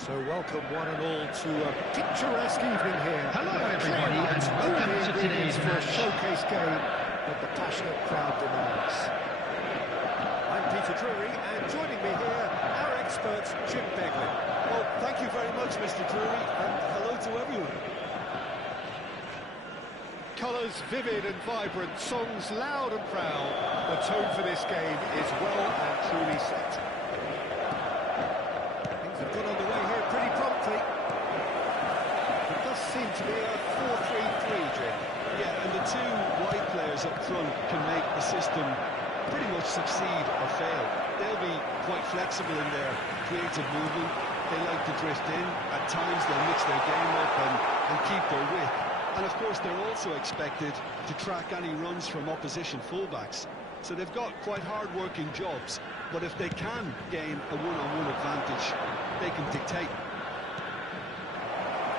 So welcome one and all to a picturesque evening here. Hello everybody and welcome to today's for a match. showcase game that the passionate crowd demands. I'm Peter Drury, and joining me here, our expert, Jim Begley. Well, thank you very much, Mr. Drury, and hello to everyone. Colours vivid and vibrant, songs loud and proud. The tone for this game is well and truly set. Things have got underway here pretty promptly. It does seem to be a 4-3-3, Jim. Yeah, and the two wide players up front can make the system pretty much succeed or fail. They'll be quite flexible in their creative movement. They like to drift in. At times they'll mix their game up and keep their width. And of course they're also expected to track any runs from opposition fullbacks. So they've got quite hard-working jobs, but if they can gain a one-on-one advantage, they can dictate.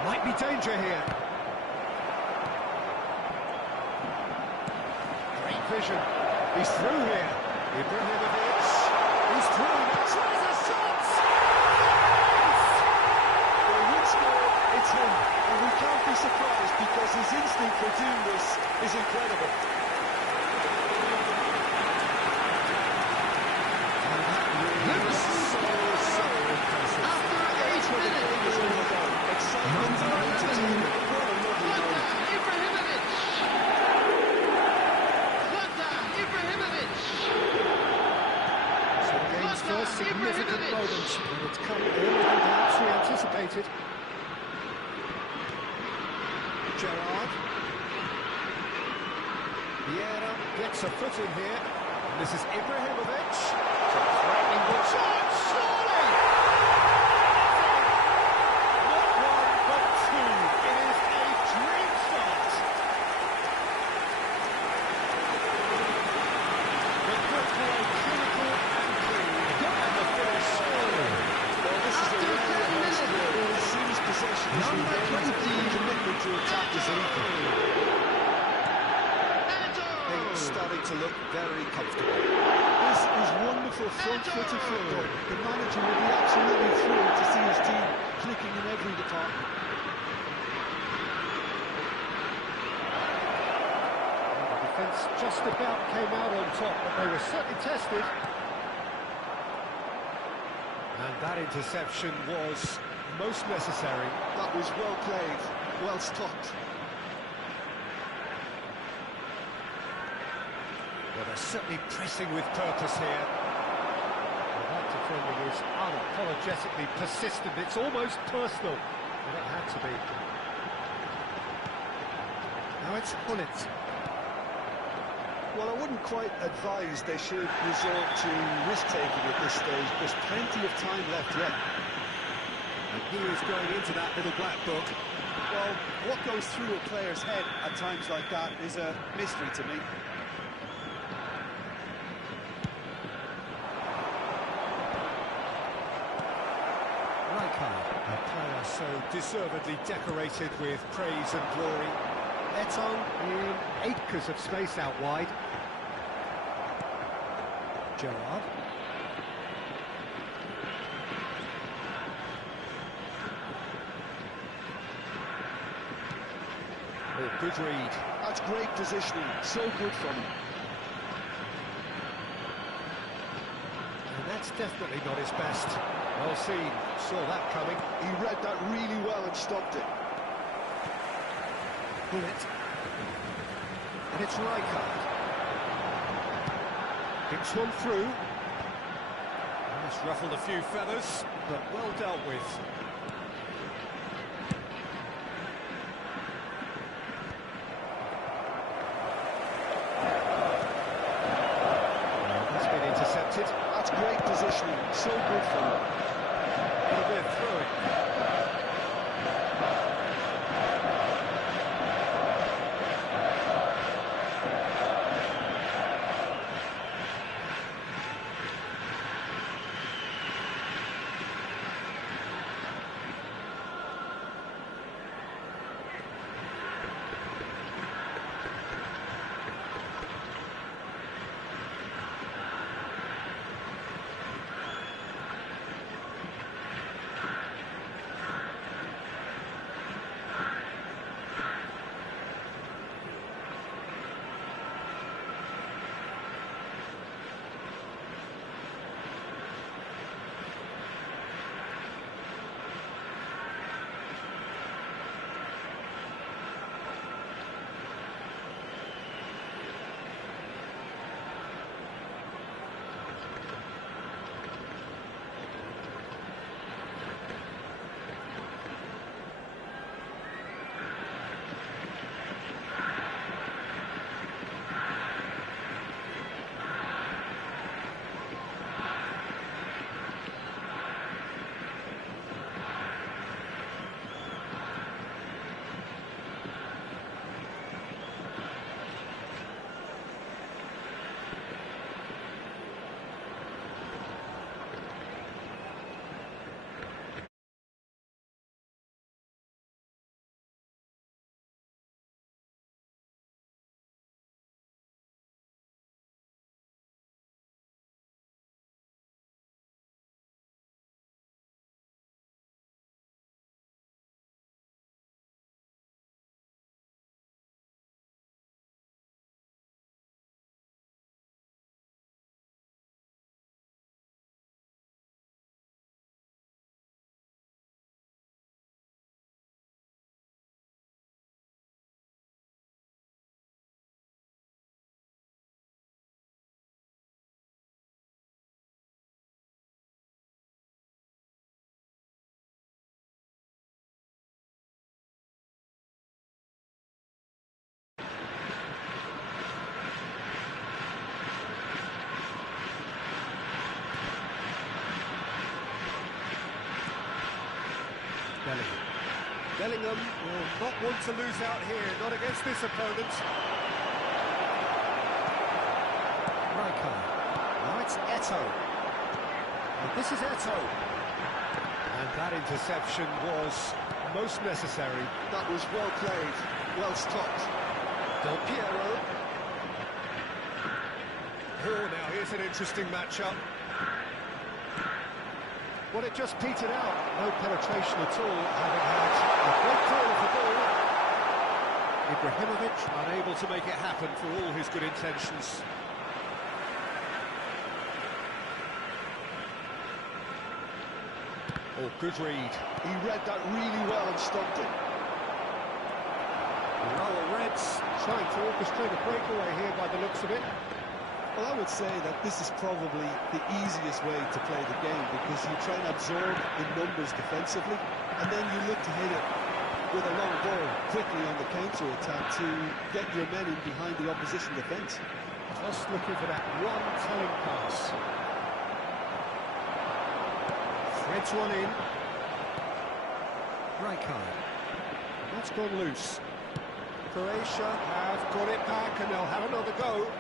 Might be danger here. Great vision. He's through here. Ibrahimovic. He's through. Tries a shot. Well, he would score, it's him. And we can't be surprised because his instinct for doing this is incredible. First significant moment, and it's come earlier than perhaps we anticipated. Gerrard. Vieira gets a foot in here. And this is Ibrahimovic. Threatening the chance, surely! Not one, but two. It is a dream start. The good boy, clinical and clean. And the finish. Well, this is a really nice goal. As soon as possession is regained, the commitment to attack is equal. Things starting to look very comfortable. This is wonderful front-footed football. The manager will be absolutely thrilled to see his team clicking in every department. The defence just about came out on top, but they were certainly tested. And that interception was most necessary. That was well played, well stopped. Well, they're certainly pressing with purpose here. Well, that defending is unapologetically persistent. It's almost personal, but it had to be. Now it's Hullet. Well, I wouldn't quite advise they should resort to risk-taking at this stage. There's plenty of time left yet. And he is going into that little black book. Well, what goes through a player's head at times like that is a mystery to me. A player so deservedly decorated with praise and glory. Eton in acres of space out wide. Gerrard. Oh, good read. That's great positioning, so good from him. And that's definitely not his best. Well seen, saw that coming. He read that really well and stopped it. Hullet. And it's Rijkaard. Thinks one through. Almost ruffled a few feathers, but well dealt with. That's been intercepted. That's great positioning, so good for him. It'll be a throw-in. Bellingham will not want to lose out here, not against this opponent. Riker. Now it's Eto'o. And this is Eto'o. And that interception was most necessary. That was well played, well stopped. Del Piero. Oh, now here's an interesting matchup. Well, it just petered out. No penetration at all, having had a great deal of the ball. Ibrahimovic unable to make it happen for all his good intentions. Oh, good read. He read that really well and stopped it. Our Reds trying to orchestrate a breakaway here by the looks of it. Well, I would say that this is probably the easiest way to play the game, because you try and absorb the numbers defensively, and then you look to hit it with a long ball quickly on the counter-attack to get your men in behind the opposition defence. Just looking for that one telling pass. Threads one in. Rijkaard. That's gone loose. Croatia have got it back and they'll have another go.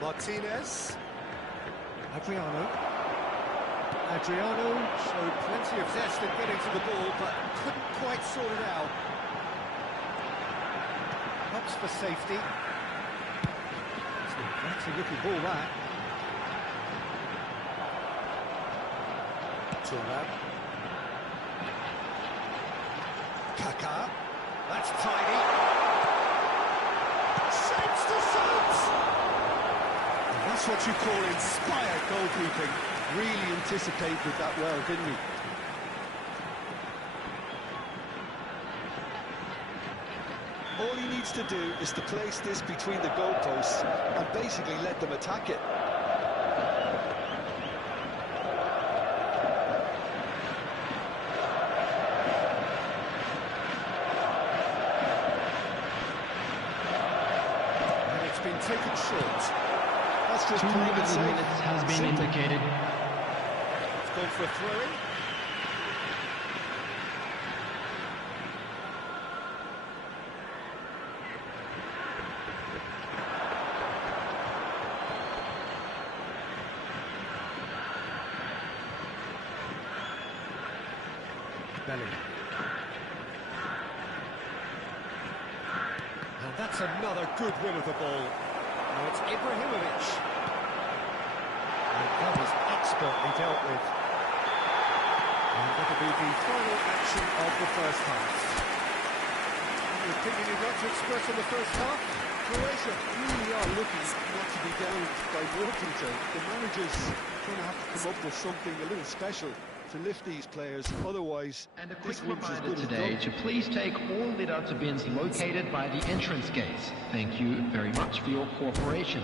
Martinez. Adriano showed plenty of zest in getting to the ball, but couldn't quite sort it out. Helps for safety. It's a fancy looking ball, that. Thuram. Kaká. That's tidy. Saves to sight. And that's what you call inspired goalkeeping. Really anticipated that well, didn't he? All he needs to do is to place this between the goalposts and basically let them attack it. And it's been taken short. That's just 2 playing it safe. minutes has been Simple. indicated. It's gone for a throw-in. Bellingham. And that's another good win of the ball. Now it's Ibrahimovic. And that was expertly dealt with. And that'll be the final action of the first half. Any opinion you'd like to express on the first half? Croatia really are looking not to be down by walking to. The manager's going to have to come up with something a little special to lift these players, otherwise And a quick this one's as reminder good as today done. to please take all lit-out bins located by the entrance gates. Thank you very much for your cooperation.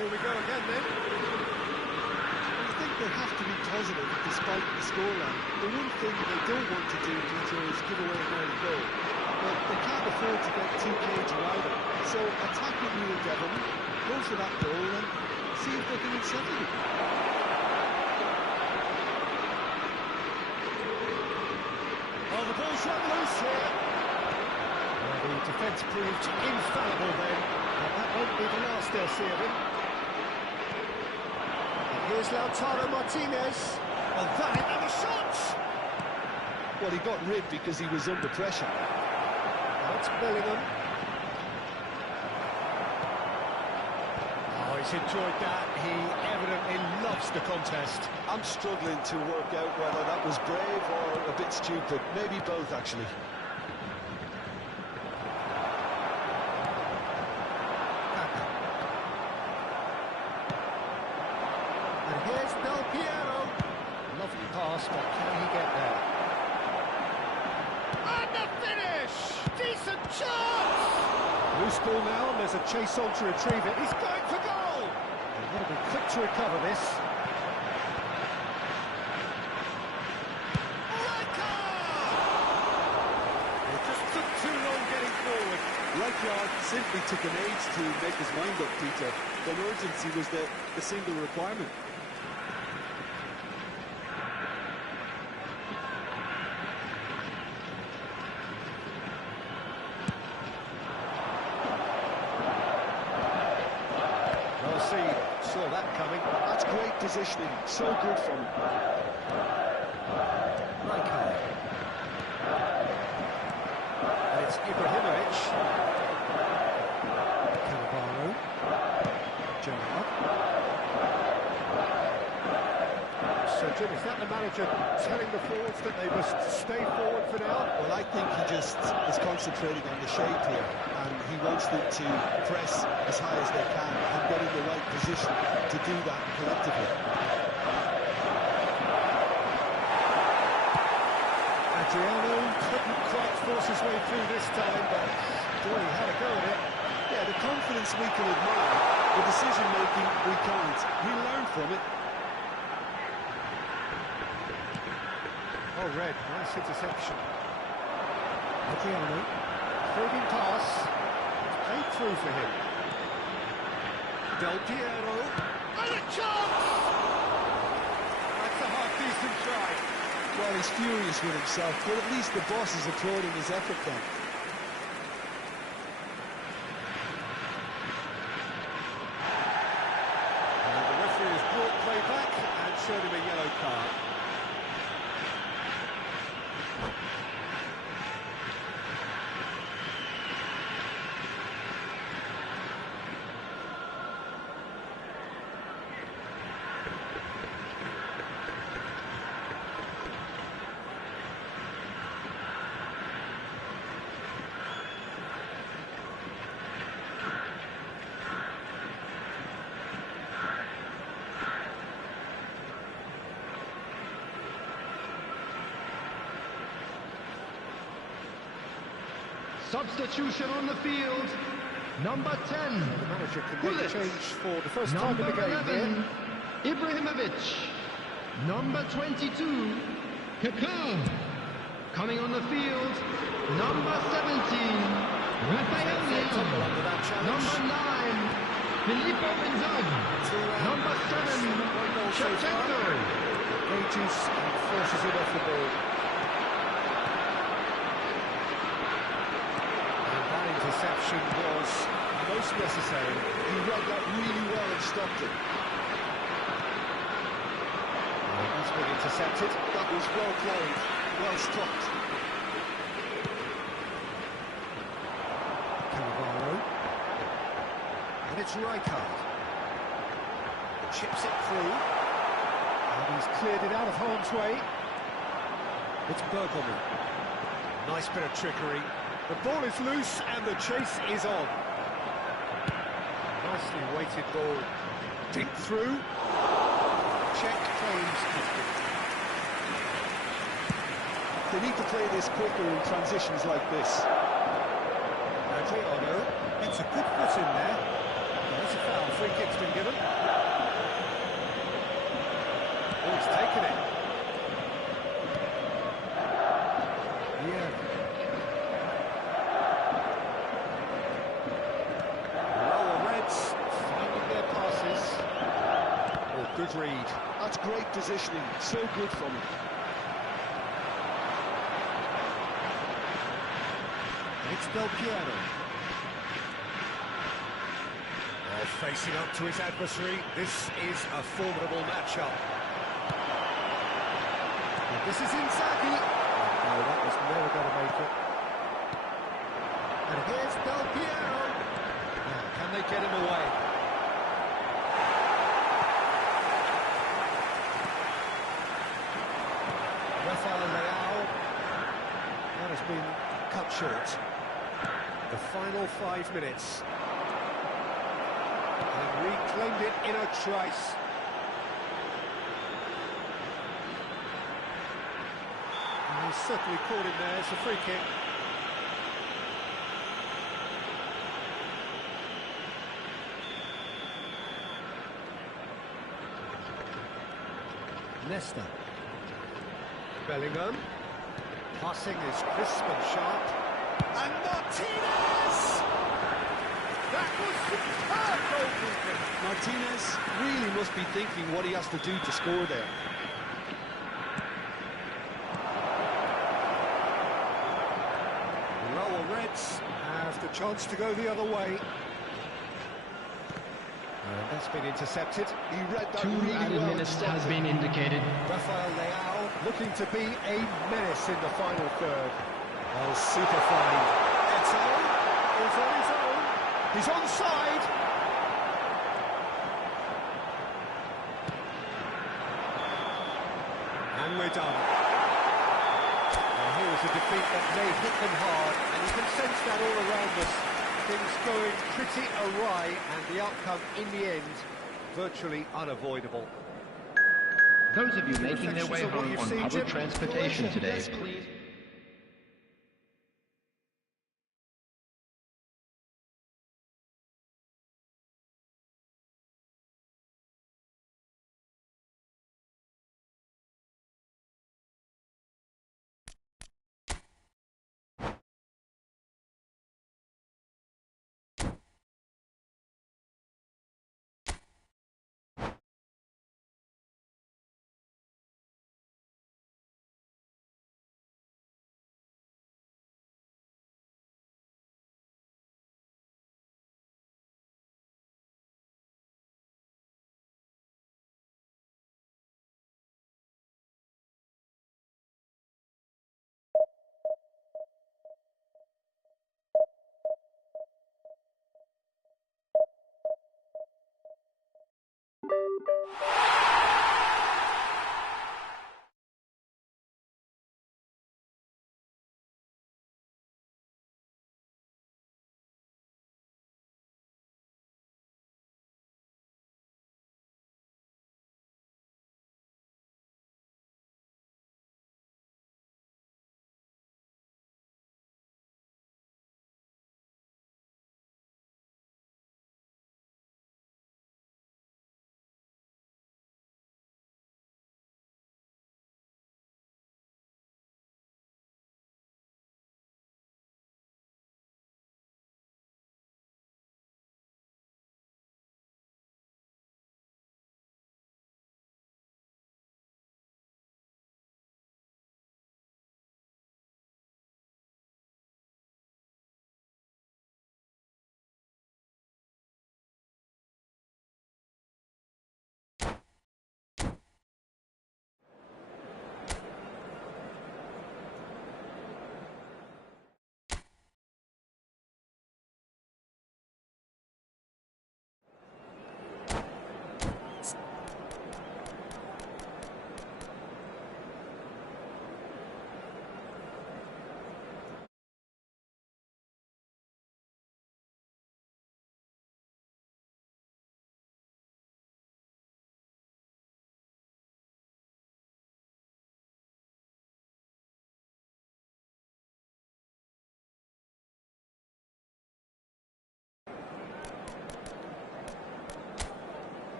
Here we go again then. I think they have to be positive despite the scoreline. The one thing they don't want to do, Peter, is give away an early goal. But they can't afford to get too cagey either. So attack with real devilment, go for that goal and see if they can unsettle you. Oh, the ball's run loose here. Well, the defence proved infallible then. But that won't be the last they'll see of him. And here's Lautaro Martinez. Oh, that and the shot! Well, he got rid because he was under pressure. That's Bellingham. Oh, he's defence enjoyed that. He evidently loves the contest. I'm struggling to work out whether that was brave or a bit stupid. Maybe both, actually. And here's Del Piero. Lovely pass, but can he get there? And the finish! Decent chance! Loose ball now, and there's a chase on to retrieve it. He's going for goal! They've got to be quick to recover this. It just took too long getting forward. Rijkaard simply took an age to make his mind up, Peter. Then urgency was the single requirement. Saw that coming. That's great positioning. So good from him. Rijkaard. And it's Ibrahimovic. Cannavaro. Gerrard. So, Jim, is that the manager telling the forwards that they must stay forward for now? Well, I think he just is concentrating on the shape here, and he wants them to press as high as they can and get in the right position to do that collectively. Adriano couldn't quite force his way through this time, but boy, he had a go at it. Yeah, the confidence we can admire, the decision-making we can't. He learned from it. Oh, Red, nice interception. Adriano, through pass, played through for him. Del Piero, and a chance! That's a half-decent try. Well, he's furious with himself, but at least the boss is applauding his effort then. And the referee has brought play back and showed him a yellow card. Substitution on the field. Number 10. The manager can make a Gullit. change for the first time in the Number game 11. here. Ibrahimovic. Number 22. Pegla. Coming on the field. Number 17. Rafael Tumble under that challenge. Number 9. Filippo Inzaghi. Number 7. Shevchenko. Ages and forces it off the ball. And that interception was most necessary. He read that really well and stopped it. He's been intercepted. That was well played, well stopped. Cannavaro. And it's Rijkaard. Chips it through. And he's cleared it out of harm's way. It's Bergelmann. Nice bit of trickery. The ball is loose and the chase is on. Nicely weighted ball. Dig through. Check claims. They need to play this quicker in transitions like this. Adriano gets a good foot in there. There's a foul. Free kick's been given. Oh, he's taken it. Yeah. Well, the Reds finding their passes. Oh, good read. That's great positioning, so good from him. It's Del Piero. Well, facing up to his adversary, this is a formidable matchup. And this is Inzaghi. No, that was never going to make it. And here's Del Piero. Now, can they get him away? been cut short. The final 5 minutes. And reclaimed it in a trice. And he's certainly caught him there. It's a free kick. Nesta. Bellingham. Passing is crisp and sharp. And Martinez! That was superb goalkeeping. Martinez really must be thinking what he has to do to score there. The Lowell Reds have the chance to go the other way. And that's been intercepted. He read that 2 really added well. minutes has been indicated. Rafael Leao looking to be a menace in the final third. Oh, super fine. Eto is on his own. He's onside. And we're done. Now, here was a defeat that may hit them hard, and you can sense that all around us. Things going pretty awry, and the outcome in the end virtually unavoidable. Those of you making their way Reflections of what home you've on seen, public Jim? transportation today, please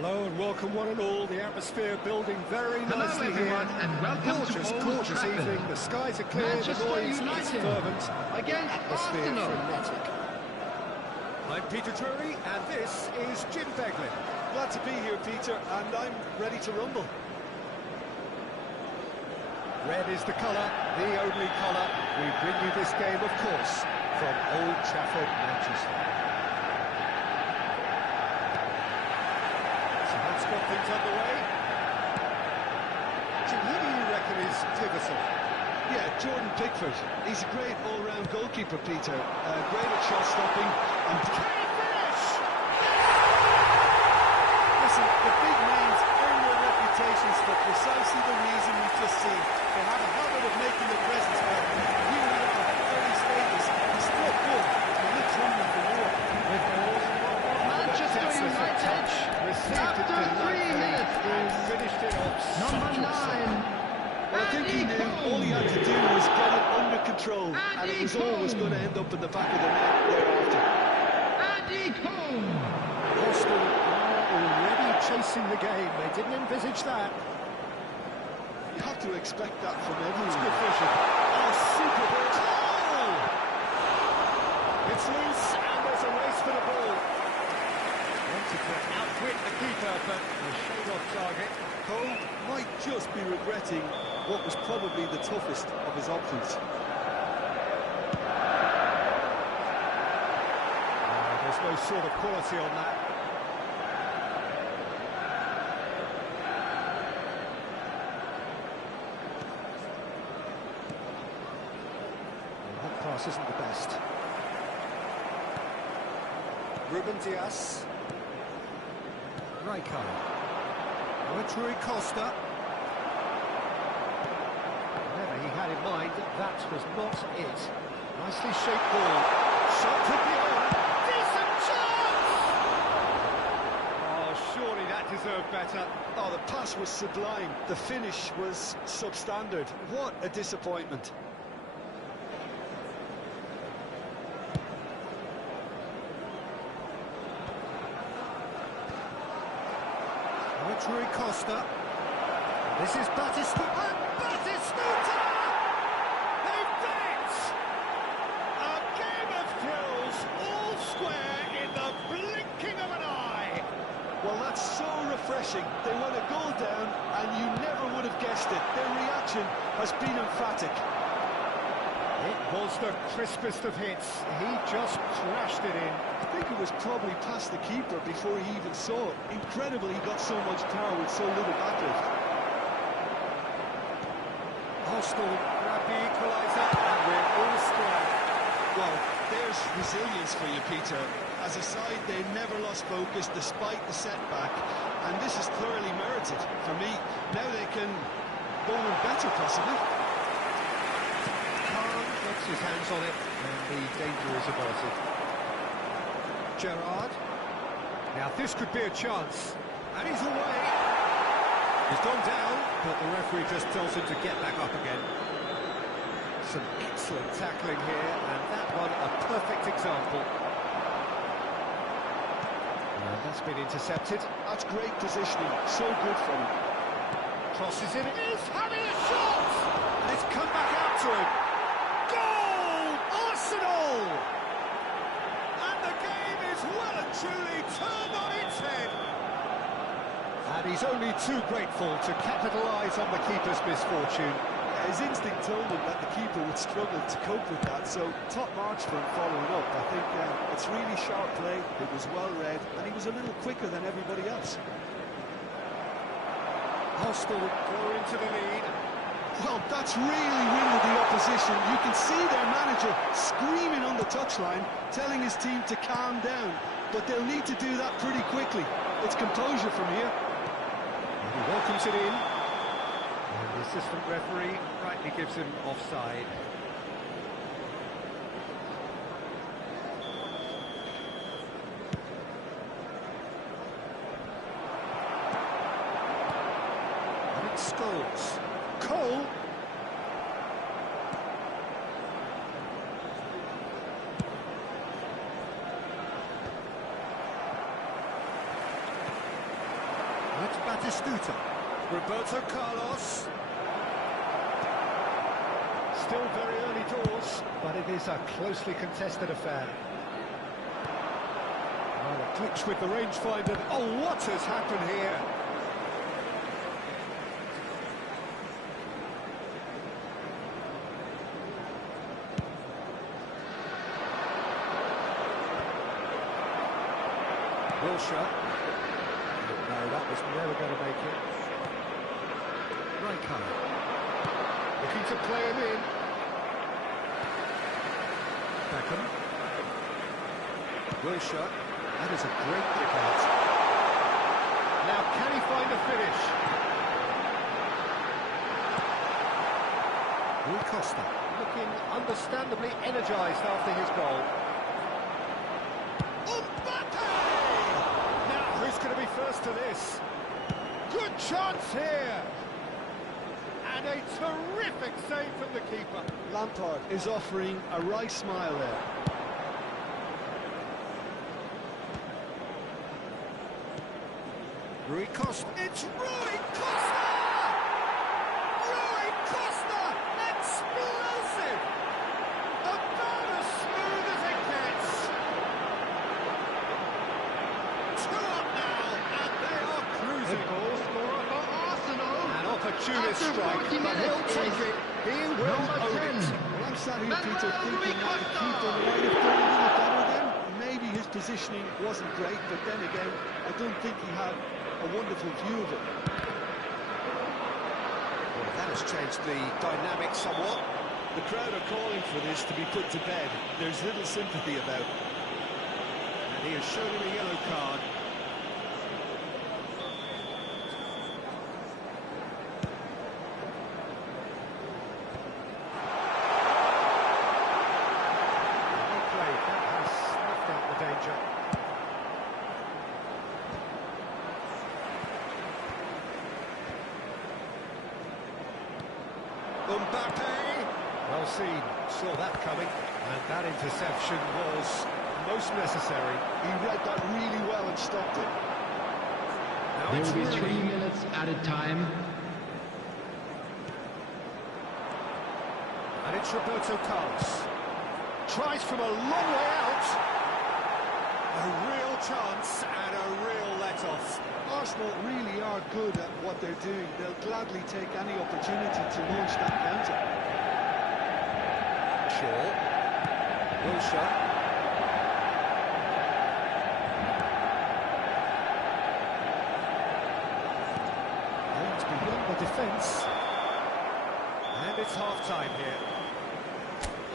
Hello and welcome one and all. The atmosphere building very Hello nicely everyone here. and welcome Gorgeous, to Old gorgeous Trafford. evening. The skies are clear, Manchester the noise United is fervent, against atmosphere Arsenal. frenetic. I'm Peter Drury and this is Jim Beglin. Glad to be here, Peter, and I'm ready to rumble. Red is the colour, the only colour. We bring you this game, of course, from Old Trafford, Manchester. So that's got things underway. Jim, who do you reckon is pivotal? Yeah, Jordan Pickford. He's a great all-round goalkeeper, Peter. Great at shot stopping and... Finish! Listen, the big names earn their reputations for precisely the reason we've just seen. They have a habit of making their presence felt. Here we are, early stages. He's still good. He looks hungry for more. With balls. Manchester United, Received it after 3 delightfully minutes, and finished it off number sumptuously. 9. Well, I think he knew all he had to do was get it under control, and it was always going to end up in the back of the net thereafter. Andy Cole. Arsenal are already chasing the game. They didn't envisage that. You have to expect that from everyone. It's good vision. Oh, super goal! It's loose, and there's a race for the ball. Wanted to outwit the keeper, but a shade off target. Cole might just be regretting what was probably the toughest of his options. There's no sort of quality on that. That pass isn't the best. Ruben Dias. Rijkaard. Rui Costa. Whatever he had in mind, that was not it. Nicely shaped ball. Shot could be on. Decent chance! Oh, surely that deserved better. Oh, the pass was sublime. The finish was substandard. What a disappointment. Rui Costa. This is Batistuta. Batistuta! They've done it! A game of thrills, all square in the blinking of an eye. Well, that's so refreshing. They let a goal down, and you never would have guessed it. Their reaction has been emphatic. It was the crispest of hits. He just crashed it in. I think it was probably past the keeper before he even saw it. Incredible he got so much power with so little backlift. Arsenal grab the equaliser, and we're all square. Well, there's resilience for you, Peter. As a side, they never lost focus despite the setback, and this is thoroughly merited. For me, now they can go in better, possibly. Gets his hands on it, and the danger is averted. Gerrard. Now this could be a chance, and he's away. He's gone down, but the referee just tells him to get back up again. Some excellent tackling here, and that one a perfect example. And that's been intercepted. That's great positioning, so good from him. Crosses in, he's having a shot! And it's come back out to him. Goal! Arsenal! And the game is well and truly turned on its head. And he's only too grateful to capitalise on the keeper's misfortune. Yeah, his instinct told him that the keeper would struggle to cope with that, so top marks for him following up. I think it's really sharp play, it was well read, and he was a little quicker than everybody else. Arsenal go into the lead. Well, that's really winded the opposition. You can see their manager screaming on the touchline, telling his team to calm down. But they'll need to do that pretty quickly. It's composure from here. And he welcomes it in. And the assistant referee rightly gives him offside. And it's Scholes. Cole. Batistuta. Roberto Carlos. Still very early doors, but it is a closely contested affair. Well, a glitch with the rangefinder. Oh, what has happened here? Wilshere. No, that was never going to make it. Rijkaard. Looking to play him in. Beckham. Wilshere. That is a great kick out. Now, can he find a finish? Rui Costa. Looking understandably energised after his goal. Who's going to be first to this? Good chance here! And a terrific save from the keeper. Lampard is offering a right smile there. Rui Costa. It's Rui Costa! Rui Costa! Explosive! About as smooth as it gets. The goal scorer for Arsenal. An opportunist strike, but he'll take it. He will own it. Well, I'm sat here, Peter, thinking that the keeper might have done a little better then. Maybe his positioning wasn't great, but then again, I don't think he had a wonderful view of it. Well, that has changed the dynamic somewhat. The crowd are calling for this to be put to bed. There's little sympathy about it. And he has shown him a yellow card. Mbappe! Well seen, saw that coming, and that interception was most necessary. He read that really well and stopped it. Now There it's will be Rooney. 3 minutes added time. And it's Roberto Carlos. Tries from a long way out. A real chance and a real let-off. Arsenal really are good at what they're doing. They'll gladly take any opportunity to launch that counter. Shaw. Wilshere. And it's beyond the defence. And it's half-time here.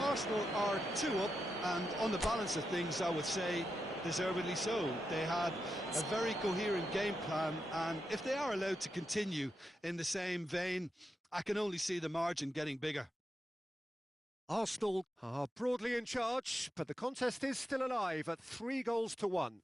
Arsenal are 2 up, and on the balance of things, I would say, deservedly so. They had a very coherent game plan, and if they are allowed to continue in the same vein, I can only see the margin getting bigger. Arsenal are broadly in charge, but the contest is still alive at 3-1.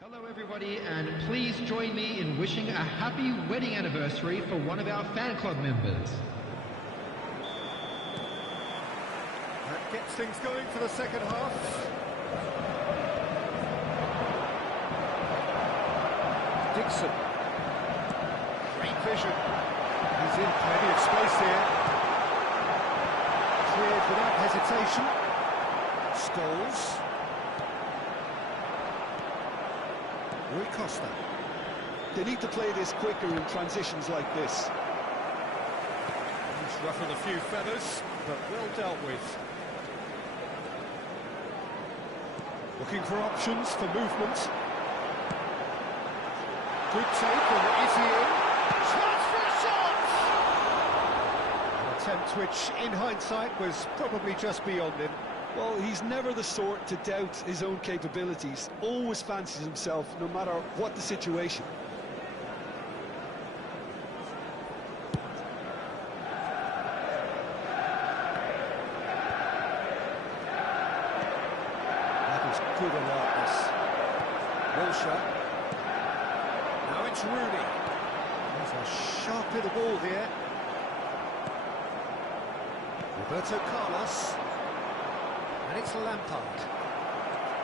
Hello everybody, and please join me in wishing a happy wedding anniversary for one of our fan club members. That gets things going for the second half. Dixon. Great vision. He's in plenty of space here. Cleared without hesitation. Scholes. Rui Costa. They need to play this quicker in transitions like this. He's ruffled a few feathers, but well dealt with. Looking for options for movement. Good take, and is he in? Chance for a shot! An attempt which, in hindsight, was probably just beyond him. Well, he's never the sort to doubt his own capabilities. Always fancies himself, no matter what the situation. That is good alertness. Wilshere. Now it's Rooney. There's a sharp little ball here. Roberto Carlos. And it's Lampard.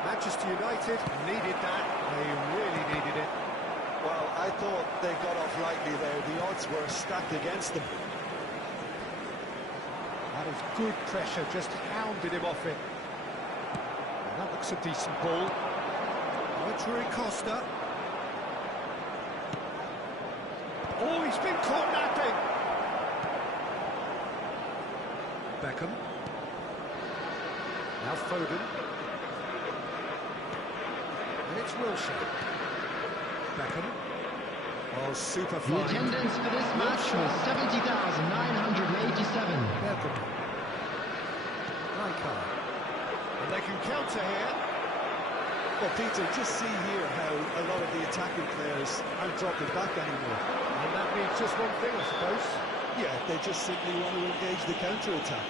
Manchester United needed that. They really needed it. Well, I thought they got off lightly there. The odds were stacked against them. That is good pressure, just hounded him off it. And that looks a decent ball. Rui Costa. Oh, he's been caught napping. Beckham. Now Foden. And it's Wilshere. Beckham. Oh, super The fine. attendance for this match was 70,987. Beckham. Rijkaard. And they can counter here. Well, Peter, just see here how a lot of the attacking players aren't dropping back anymore. And that means just one thing, I suppose. Yeah, they just simply want to engage the counter-attack.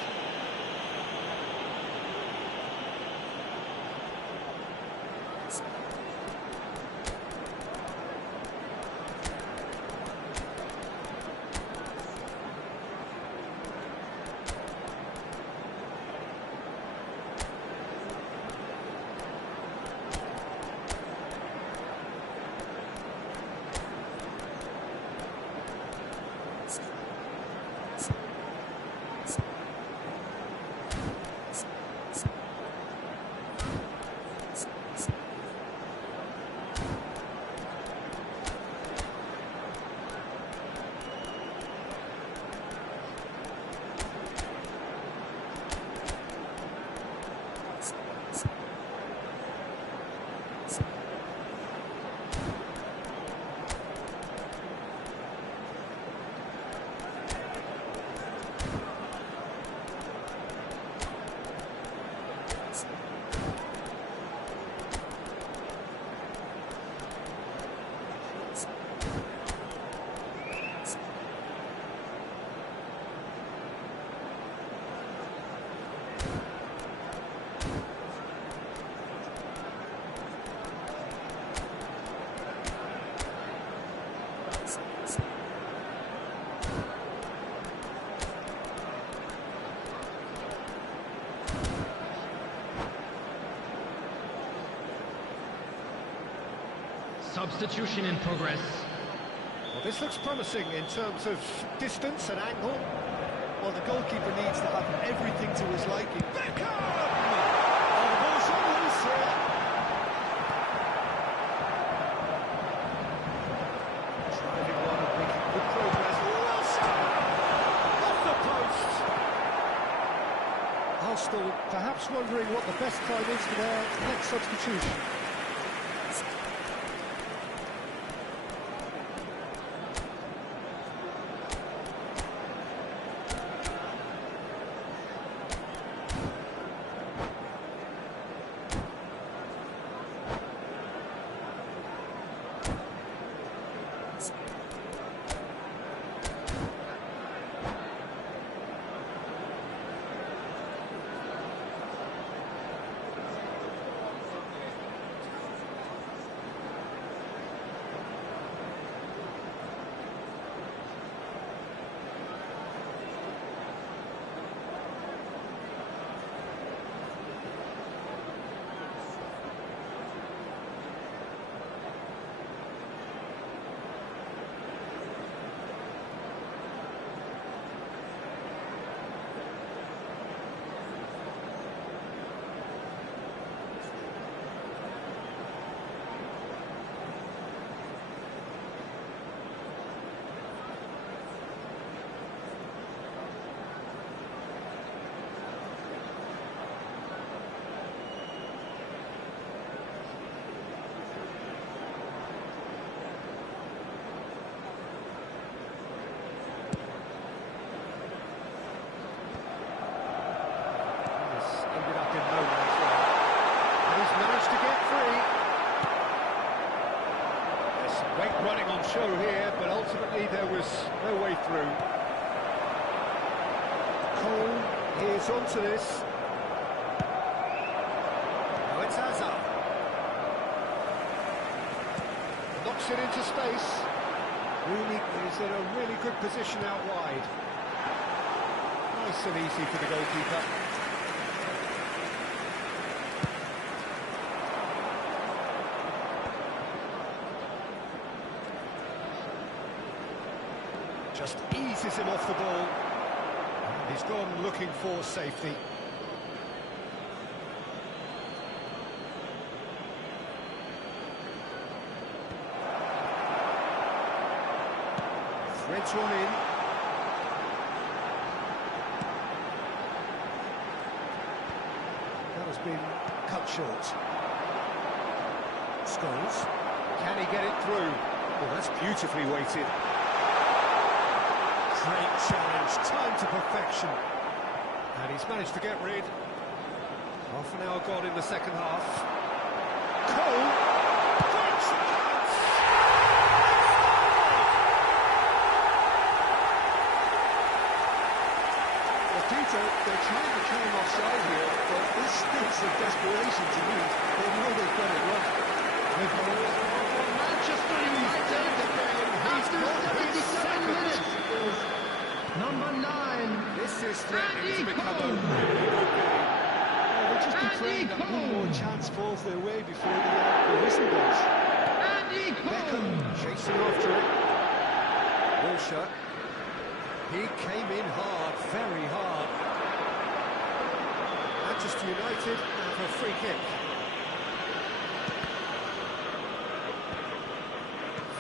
Substitution in progress. Well, this looks promising in terms of distance and angle. Well, the goalkeeper needs to have everything to his liking. Beckham! Oh, the ball's on loose here. Driving on and making good progress. Wilson! Off the post! Arsenal perhaps wondering what the best time is for their next substitution. trapped in no man's land. And he's managed to get free. There's some great running on show here, but ultimately there was no way through. Cole is onto this. Now it's Hazard. Knocks it into space. Rooney is in a really good position out wide. Nice and easy for the goalkeeper. Just eases him off the ball. And he's gone looking for safety. Threads one in. That has been cut short. Scholes. Can he get it through? Well, that's beautifully weighted. Great challenge, time to perfection. And he's managed to get rid. Half an hour gone in the second half. Cole. Great chance! Well, Peter, they're trying to claim offside here, but this stinks of desperation to me. They know they've got it right. Manchester United He's got his second. Number 9. This is threatening to become a Cole. really good game. Well, they'll just be praying that one more chance falls their way before the whistle goes. Beckham chasing after it. Wilshere. He came in hard, very hard. Manchester United have a free kick.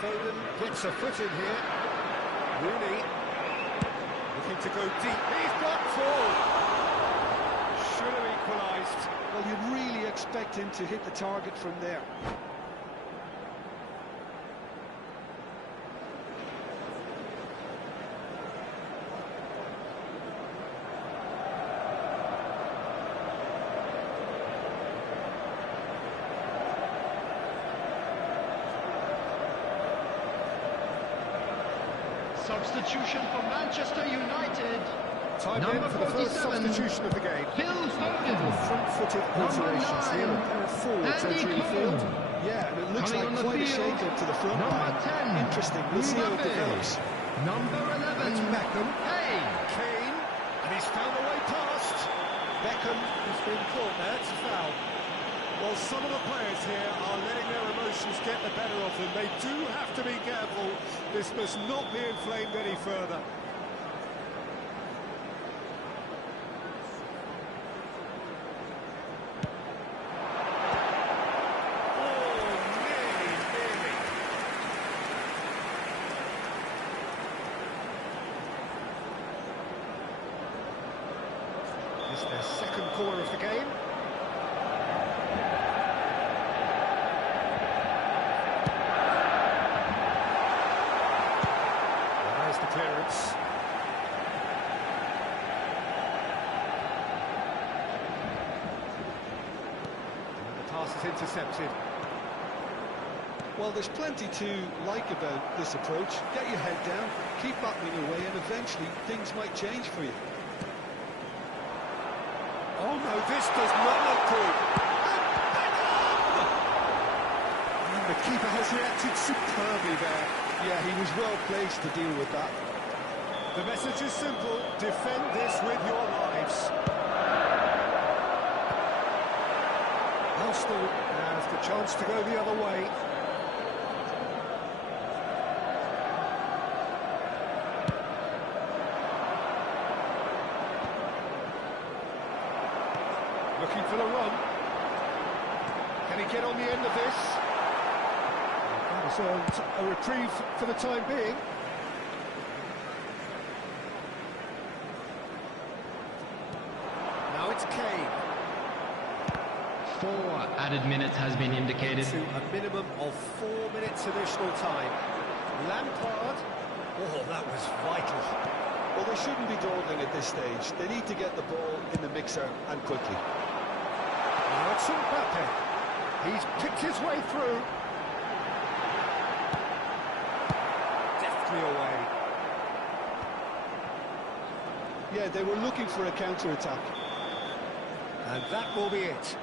Foden gets a foot in here. Rooney looking to go deep. He's got forward. Should have equalised. Well, you'd really expect him to hit the target from there. Substitution for Manchester United. Time Number in for the first 47. substitution of the game. Phil Foden. Front-footed alterations here. A pair of forwards Andy entering the Cole. field. Yeah, and it looks Coming on like the quite a field, shake-up to the front number line. 10, Interesting, we'll see how it Mbappe. develops. Number 11. It's Beckham. Hey. Kane. And he's found a way past. Beckham has been caught there. It's a foul. Well, some of the players here are letting their emotions get the better of them. They do have to be careful. This must not be inflamed any further. It's their second corner of the game. Well, there's the clearance. And the pass is intercepted. Well, there's plenty to like about this approach. Get your head down, keep battling away, and eventually things might change for you. Oh no, this does not look good. And the keeper has reacted superbly there. Yeah, he was well placed to deal with that. The message is simple: defend this with your lives. Arsenal have the chance to go the other way. Looking for the run. Can he get on the end of this? That has earned a reprieve for the time being. Now it's Kane. 4 added minutes has been indicated. To a minimum of 4 minutes additional time. Lampard. Oh, that was vital. Well, they shouldn't be dawdling at this stage. They need to get the ball in the mixer and quickly. Now it's Mbappe. He's picked his way through. Deftly away. Yeah, they were looking for a counter-attack. And that will be it.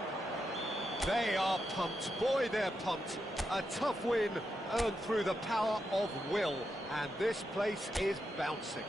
They are pumped. Boy, they're pumped. A tough win earned through the power of will. And this place is bouncing.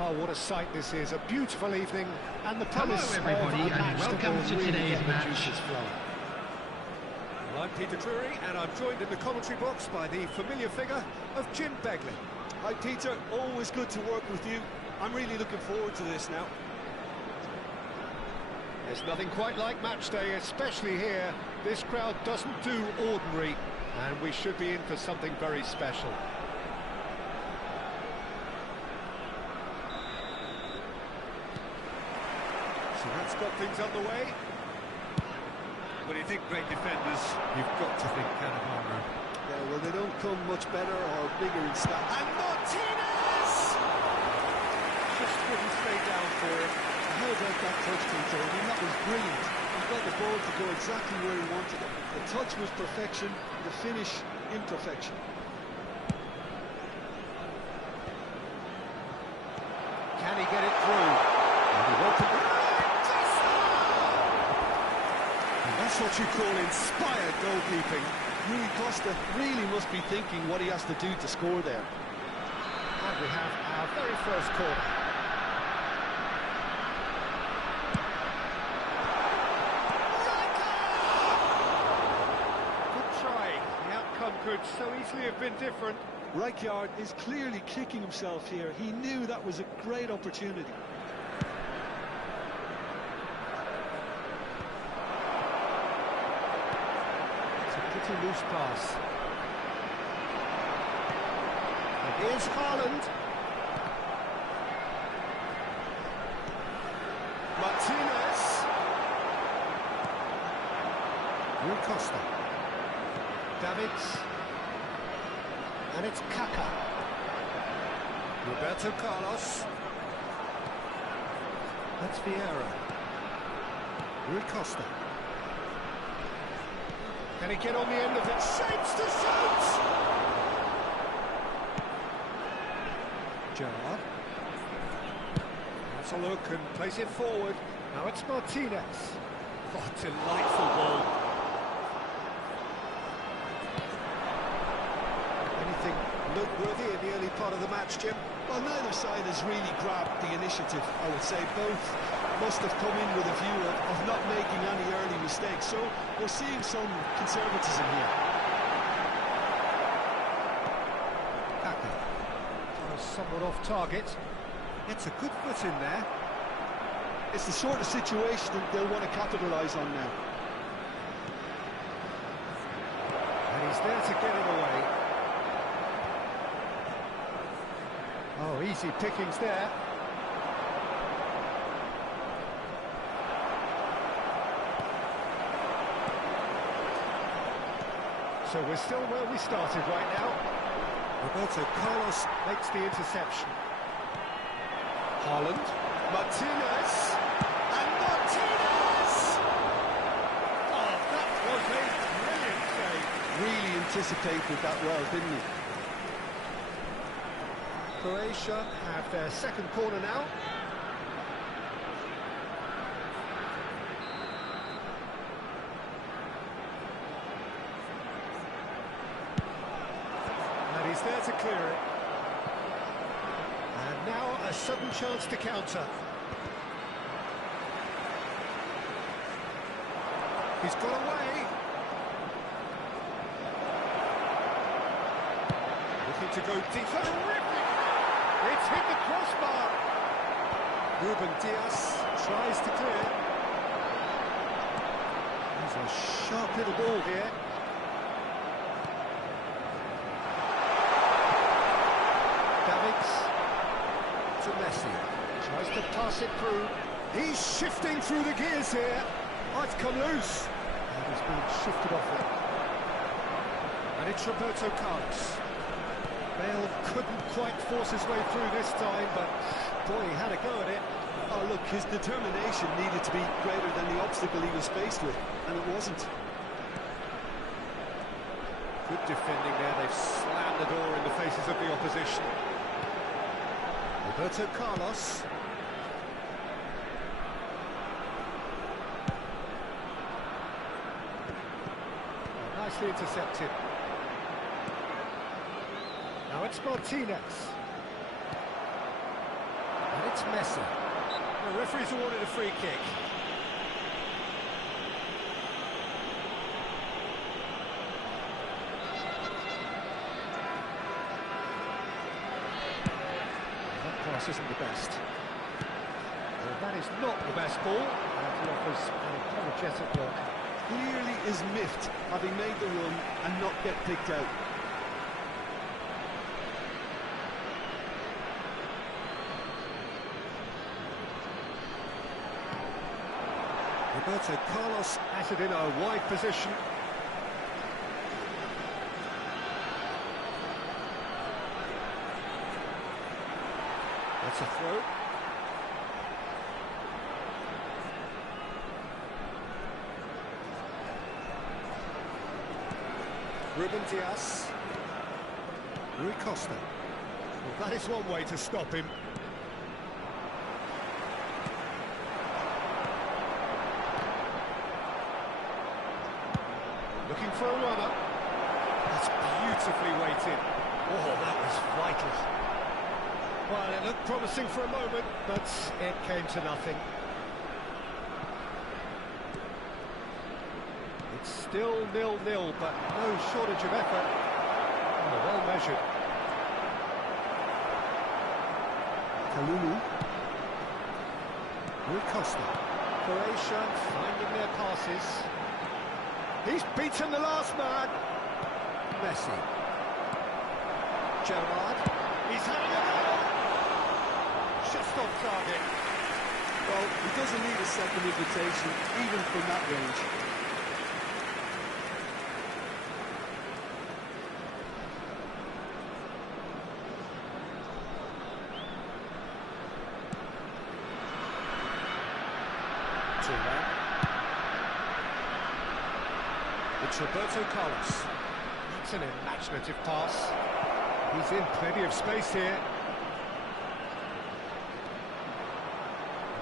Well, what a sight this is. A beautiful evening, and the promise Hello, everybody, of a and match that welcome will to really today's get the match. juices flowing. Well, I'm Peter Drury, and I'm joined in the commentary box by the familiar figure of Jim Begley. Hi, Peter. Always good to work with you. I'm really looking forward to this now. There's nothing quite like match day, especially here. This crowd doesn't do ordinary, and we should be in for something very special. So that's got things underway. When you think great defenders, you've got to think Cannavaro. Yeah, well, they don't come much better or bigger in stat. And Martinez! Just wouldn't stay down for it. How about that touch, Peter? I mean, that was brilliant. He got the ball to go exactly where he wanted it. The touch was perfection, the finish imperfection. Can he get it through? And he will and that's what you call inspired goalkeeping. Rui Costa really must be thinking what he has to do to score there. And we have our very first corner. Good try. The outcome could so easily have been different. Rijkaard is clearly kicking himself here. He knew that was a great opportunity. It's a pretty loose pass. And here's Haaland. Martinez. Rui Costa. Davids. And it's Kaka. Roberto Carlos. That's Vieira. Rui Costa. Can he get on the end of it? Shapes to shoot! Gerrard. That's a look and plays it forward. Now it's Martinez. Oh, delightful ball. Anything noteworthy in the early part of the match, Jim? Well, neither side has really grabbed the initiative, I would say. Both must have come in with a view of not making any early mistakes, so we're seeing some conservatism here. Kaka. Somewhat off target. It's a good foot in there. It's the sort of situation that they'll want to capitalise on now. And he's there to get it away. Oh, easy pickings there. So we're still where we started right now. Roberto Carlos makes the interception. Haaland. Martinez. And Martinez! Oh, that was a brilliant save. Really anticipated that well, didn't he? Croatia have their second corner now. And he's there to clear it. And now a sudden chance to counter. He's got away. Looking to go deep. Terrific! It's hit the crossbar. Ruben Diaz tries to clear. There's a sharp little ball here. Davids to Messi. Tries to pass it through. He's shifting through the gears here. Oh, it's come loose. And he's been shifted off it. And it's Roberto Carlos. Bale couldn't quite force his way through this time, but boy, he had a go at it. Oh, look, his determination needed to be greater than the obstacle he was faced with, and it wasn't. Good defending there. They've slammed the door in the faces of the opposition. Roberto Carlos. Oh, nicely intercepted. Now it's Martinez. And it's Messi. The referee's awarded a free kick. That pass isn't the best. Well, that is not the best ball. And he offers an apologetic look. Clearly is miffed, having made the run and not get picked out. Roberto Carlos at it in a wide position. That's a throw. Ruben Diaz. Rui Costa. Well, that is one way to stop him. Looking for a runner. That's beautifully weighted. Oh, that was vital. Well, it looked promising for a moment, but it came to nothing. It's still 0-0, but no shortage of effort. Oh, well measured. Kalulu. Rui Costa. Croatia finding their passes. He's beaten the last man. Messi. Gerrard. He's having a go. Just off target. Well, he doesn't need a second invitation, even from that range. It's Roberto Carlos. That's an imaginative pass. He's in plenty of space here.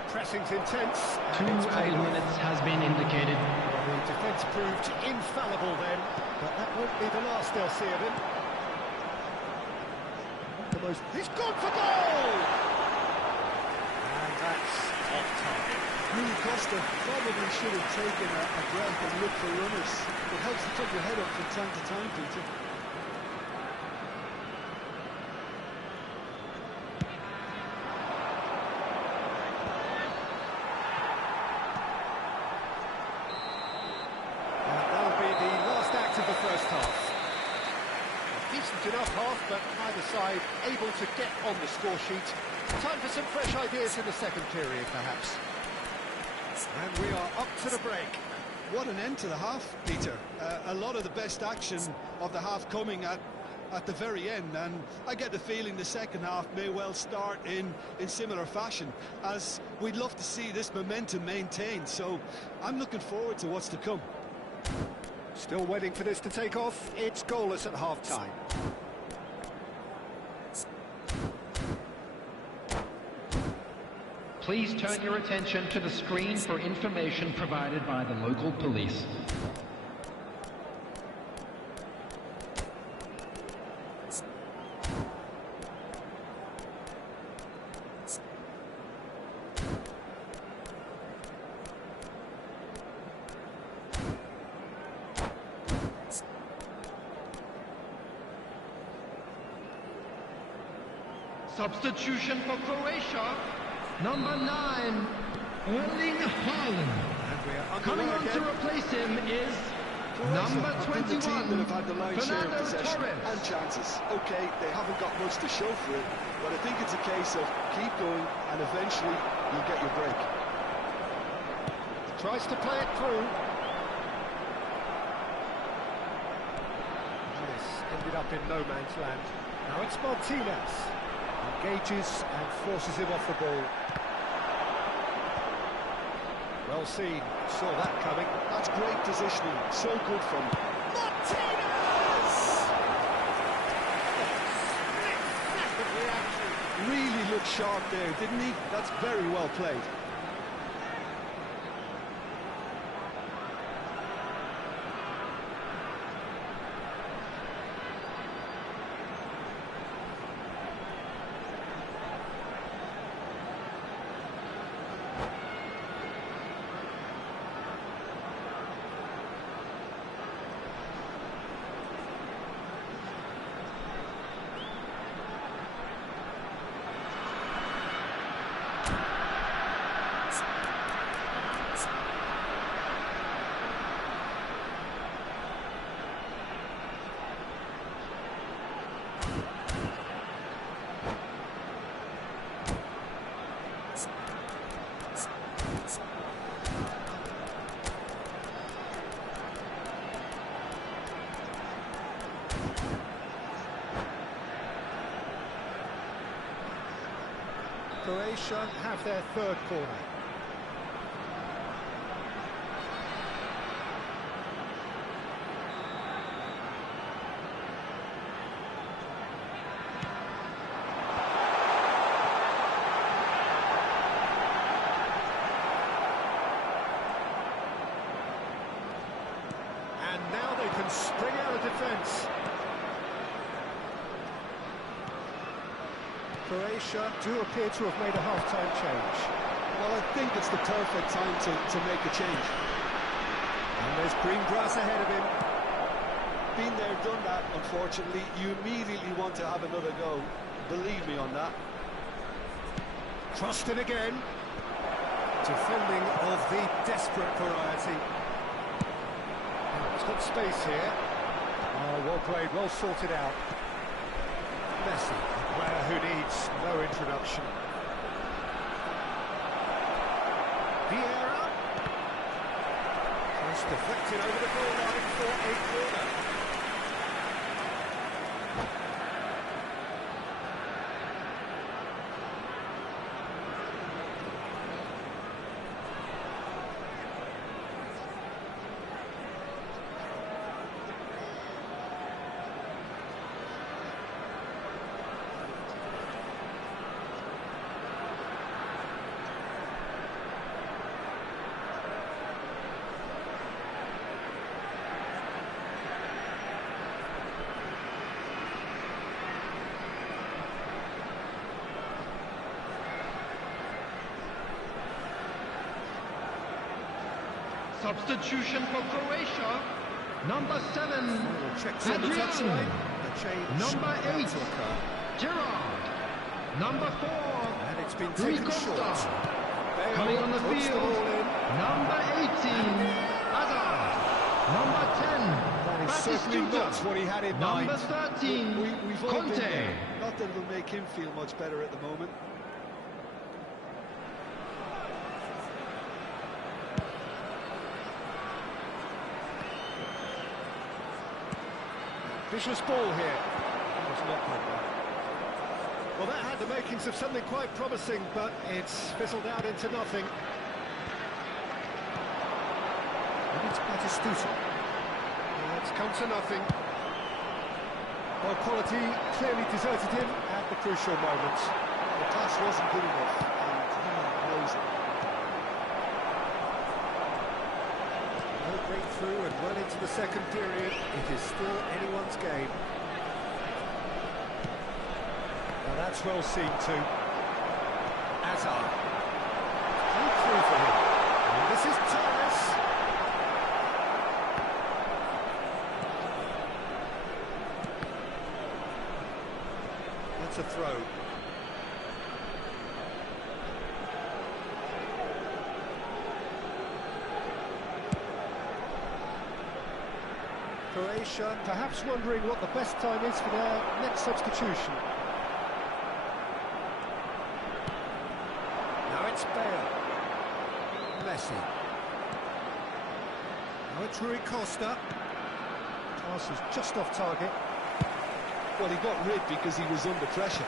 Pressing's intense. 2 added minutes has been indicated. The defence proved infallible then, but that won't be the last they'll see of him. He's gone for goal! And that's off target. Rui Costa probably should have taken a breath and looked for runners. It helps to put your head up from time to time, Peter. That'll be the last act of the first half. A decent enough half, but neither side able to get on the score sheet. Time for some fresh ideas in the second period, perhaps. And we are up to the break. What an end to the half, Peter. A lot of the best action of the half coming at the very end, and I get the feeling the second half may well start in similar fashion, as we'd love to see this momentum maintained, so I'm looking forward to what's to come. Still waiting for this to take off. It's goalless at half-time. Please turn your attention to the screen for information provided by the local police. Substitution for Croatia. Number 9, Erling Haaland. Coming on to replace him is number 21, the team that have had the lion's share of Fernando possession Torres. and chances. Okay, they haven't got much to show for it, but I think it's a case of keep going and eventually you'll get your break. Tries to play it through. up in no man's land. Now it's Martinez. Engages and forces him off the ball. Well seen, saw that coming. That's great positioning, so good from Martinez! Split-second reaction. really looked sharp there, didn't he? That's very well played. Croatia have their third corner. And now they can spring out of defence. Croatia do appear to have made a half-time change. Well, I think it's the perfect time to make a change. And there's green grass ahead of him. Been there, done that, unfortunately. You immediately want to have another go. Believe me on that. Crossed in again. Defending of the desperate variety. It's got space here. Oh, well played, well sorted out. Messi, a player who needs no introduction. Vieira. Cross deflected over the goal line for a corner. Substitution for Croatia. Number 7, Checks on the touchline. Adrian. A change Number about 8, to occur. Gerard. Number 4, And it's been taken Ricosta. short. Bale Coming on the puts field, ball in. number 18, Hazard. Number 10, That is certainly not Batistuta. what he had in Number mind. 13, We've all been Conte. there. Not that it'll make him feel much better at the moment. Vicious ball here. That was not good. Well, that had the makings of something quite promising, but it's fizzled out into nothing. And it's Batistuta. It's come to nothing. Well, quality clearly deserted him at the crucial moments. The pass wasn't good enough, and he knows it. No breakthrough and well into the second period. It is still anyone's game. Now that's well seen too. Hazard. Played through for him. And this is Torres. That's a throw. Croatia perhaps wondering what the best time is for their next substitution. Now it's Bale. Messi. Now it's Rui Costa. Pass is just off target. Well, he got rid because he was under pressure.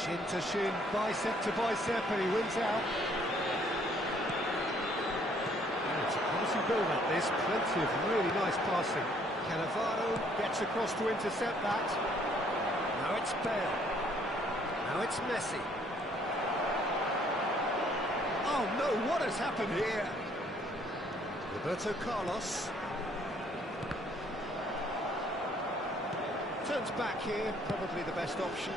Shin to shin, bicep to bicep, and he wins out. And it's a promising build-up, this. Plenty of really nice passing. Cannavaro gets across to intercept that. Now it's Bale. Now it's Messi. Oh no, what has happened here? Roberto Carlos. Turns back here, probably the best option.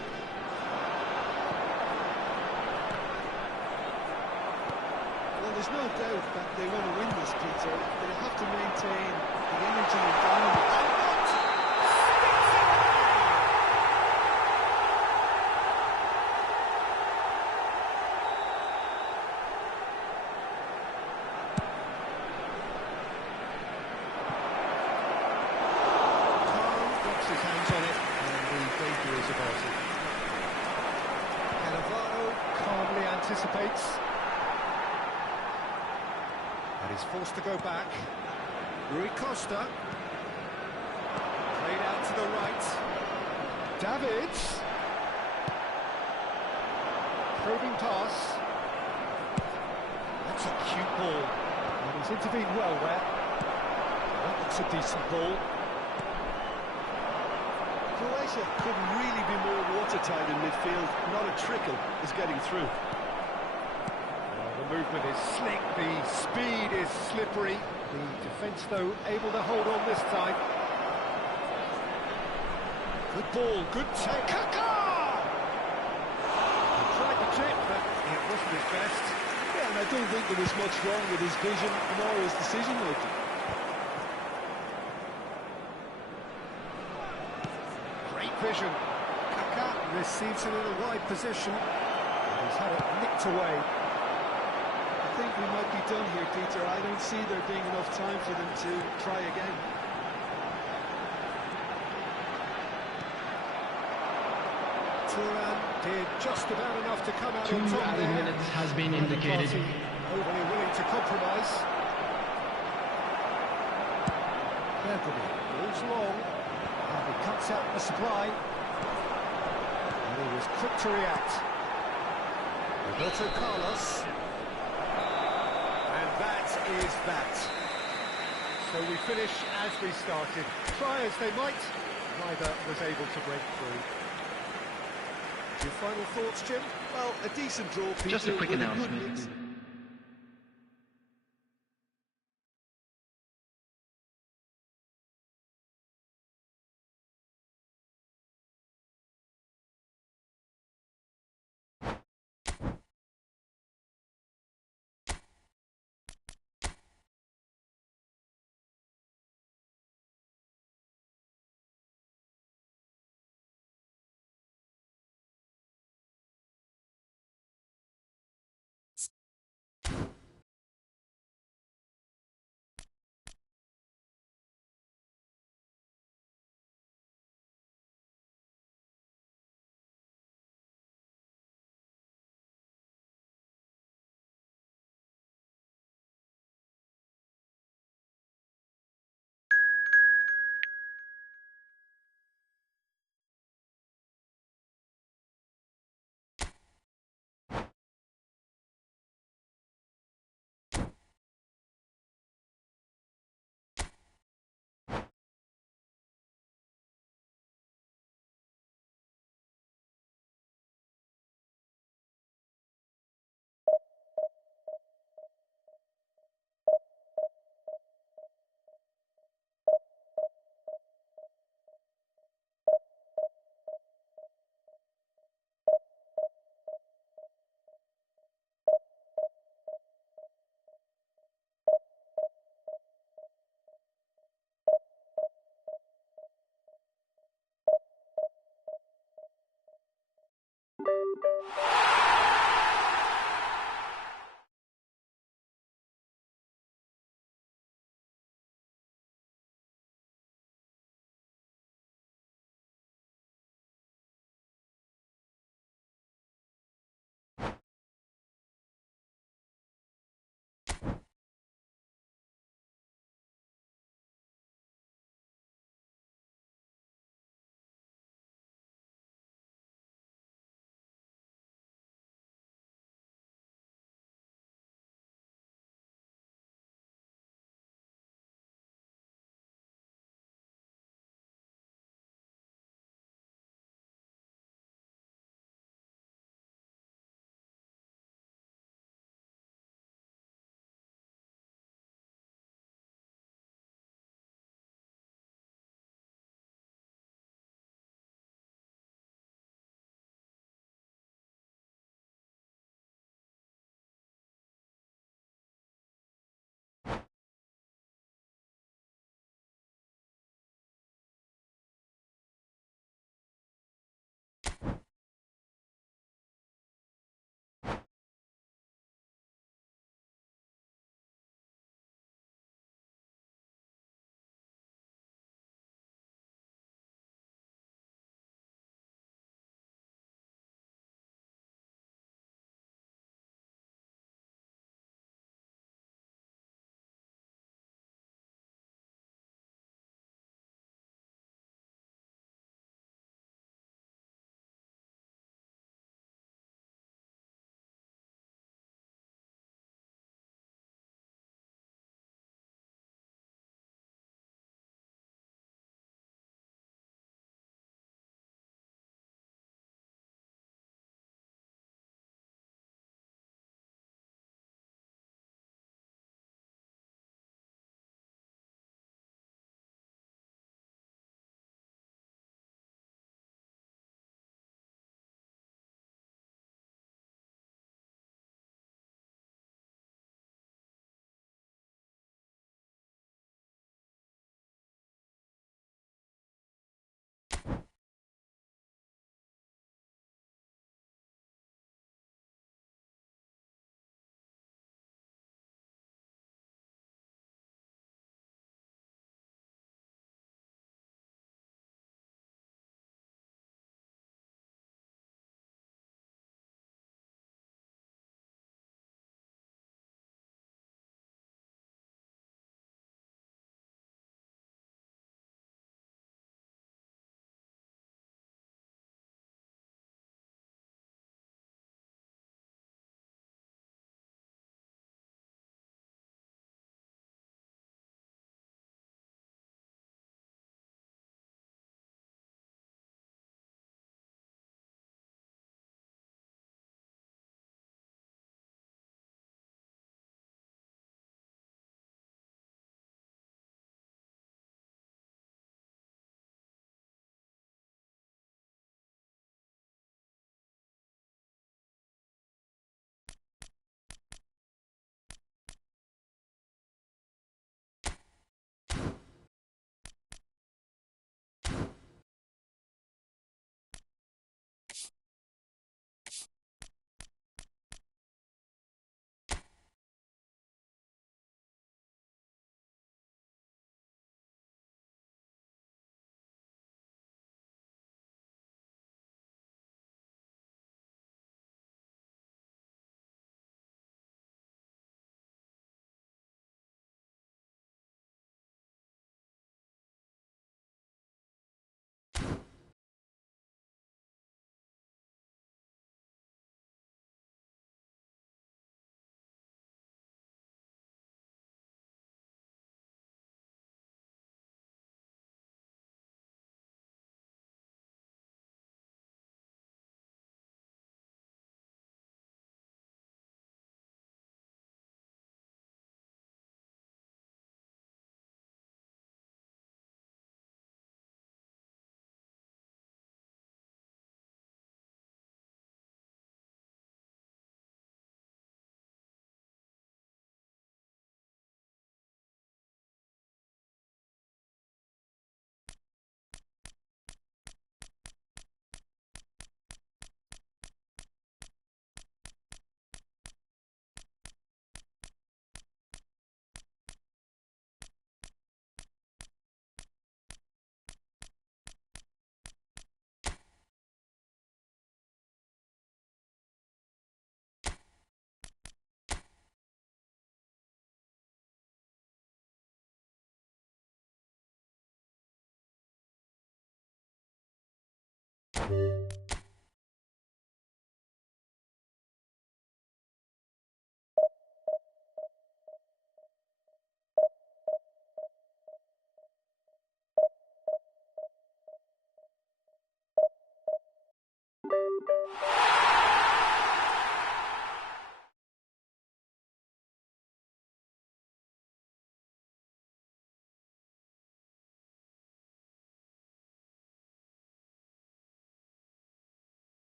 Well, there's no doubt that they want to win this, Peter. They have to maintain the energy and dominance. His hands on it, and the danger is averted. Cannavaro calmly anticipates, and is forced to go back. Rui Costa, played out to the right. Davids, probing pass. That's a cute ball, and he's intervened well there. That looks a decent ball. Croatia couldn't really be more watertight in midfield. Not a trickle is getting through. The movement is slick, the speed is slippery. The defence, though, able to hold on this time. Good ball, good take. Kaká! He tried the chip, but it wasn't his best. Yeah, and I don't think there was much wrong with his vision nor his decision-making. Vision. Kaká receives it in a wide position. He's had it nicked away. I think we might be done here, Peter. I don't see there being enough time for them to try again. Turan did just about enough to come out 2 on top added there. minutes has been indicated. Overly willing to compromise. Bergamo goes long. And he cuts out the supply. And he was quick to react. Roberto Carlos. And that is that. So we finish as we started. Try as they might, neither was able to break through. Your final thoughts, Jim? Well, a decent draw, Peter. Just a quick with good announcement. mix.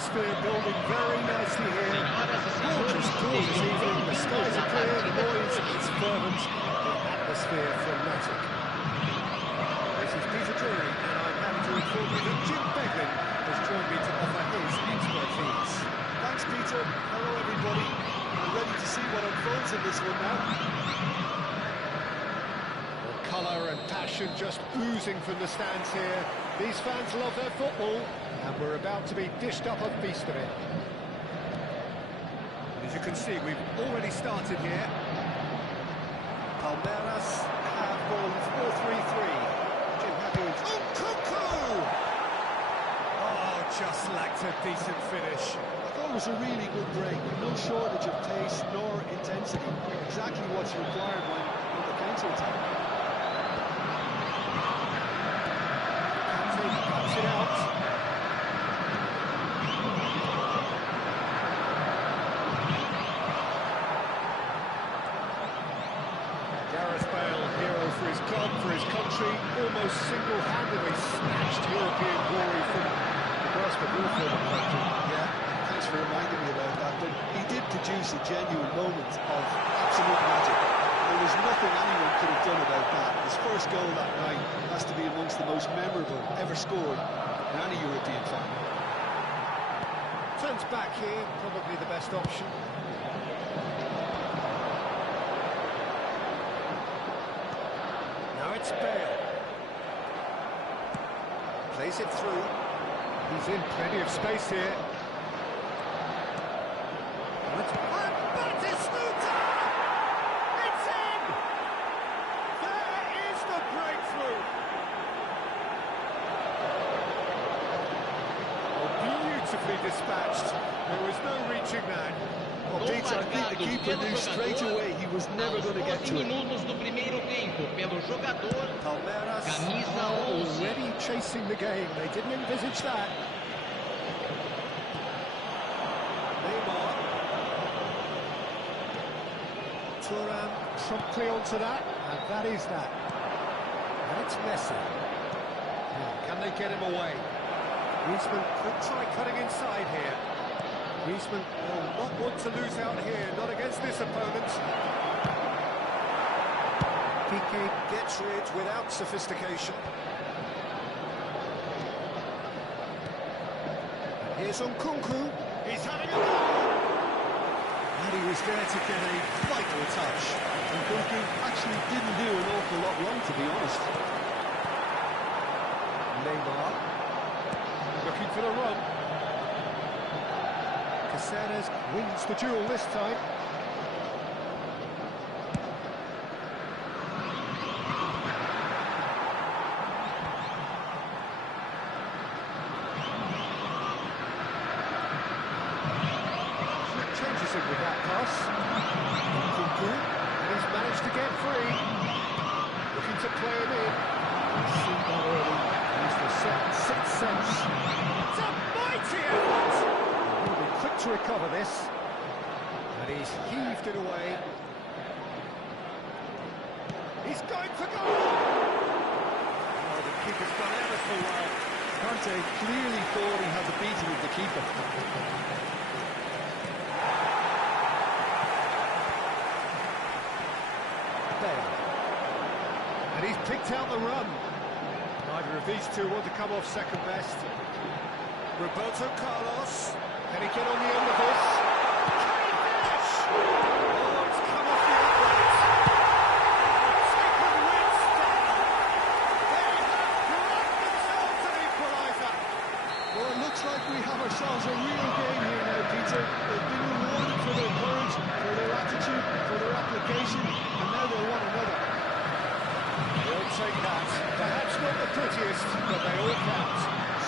atmosphere building very nicely here. Gorgeous, gorgeous evening. The skies are clear, the noise is fervent, the atmosphere phlegmatic. This is Peter Drury, and I'm happy to inform you that Jim Beglin has joined me to offer his expertise. Thanks, Peter. Hello, everybody. We're ready to see what unfolds in this one now. Colour and passion just oozing from the stands here. These fans love their football, and we're about to be dished up a feast of it. And as you can see, we've already started here. Palmeiras have gone 4-3-3. Jim, happy with... Oh, Cuckoo! Oh, just lacked a decent finish. I thought it was a really good break. No shortage of pace nor intensity. Exactly what's required when the counter-attack. Cuts it out. Gareth Bale, hero for his club, for his country, almost single-handedly snatched European glory from the grasp of your former country. Yeah, thanks for reminding me about that, but he did produce a genuine moment of absolute magic. There was nothing anyone could have done about that. His first goal that night has to be amongst the most memorable ever scored in any European final. Turns back here, probably the best option. Now it's Bale. Plays it through. He's in plenty of space here. Batistuta! It's in! There is the breakthrough! Beautifully dispatched. There was no reaching that. Well, Dinza, I think the keeper knew straight away he was never going to get to it. Palmeiras are already chasing the game. They didn't envisage that. Neymar. Thuram promptly onto that, and that is that. And it's Messi. Now, can they get him away? Griezmann could try cutting inside here. Griezmann will not want to lose out here, not against this opponent. Piqué gets rid without sophistication. And here's Nkunku. He's having a goal! And he was there to get a vital touch. Nkunku actually didn't do an awful lot wrong, to be honest. Neymar. Looking for the run. Caceres wins the duel this time. Changes it with that pass. And he's managed to get free. Looking to play him in. He's seen that early. He's the sixth sense. It's a mighty effort! He'll be quick to recover this. And he's heaved it away. He's going for goal! Oh, the keeper's done ever so well. Kante clearly thought he had the beating of the keeper. Bale. And he's picked out the run. Neither of these two want to come off second best. Roberto Carlos. Can he get on the end of this? Can he finish? Oh, it's come off the upright. Taken wins down. They have grabbed themselves an equaliser. Well, it looks like we have ourselves a real game here now, Peter. They've been rewarded for their courage, for their attitude, for their application, and now they want another. They'll take that. Perhaps not the prettiest, but they all count.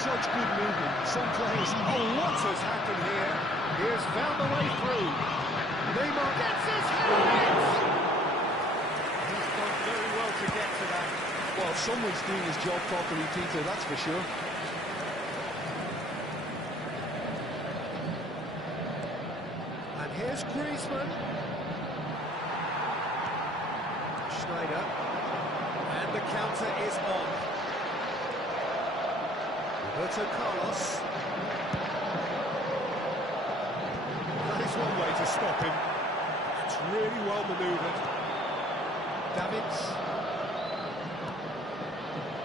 Such good movement. Some players... Oh, what has happened here? He has found the way through. Neymar gets his head on it! He's done very well to get to that. Well, someone's doing his job properly, Peter, that's for sure. And here's Griezmann. Schneider. And the counter is on. Roberto Carlos. manoeuvred. Davids.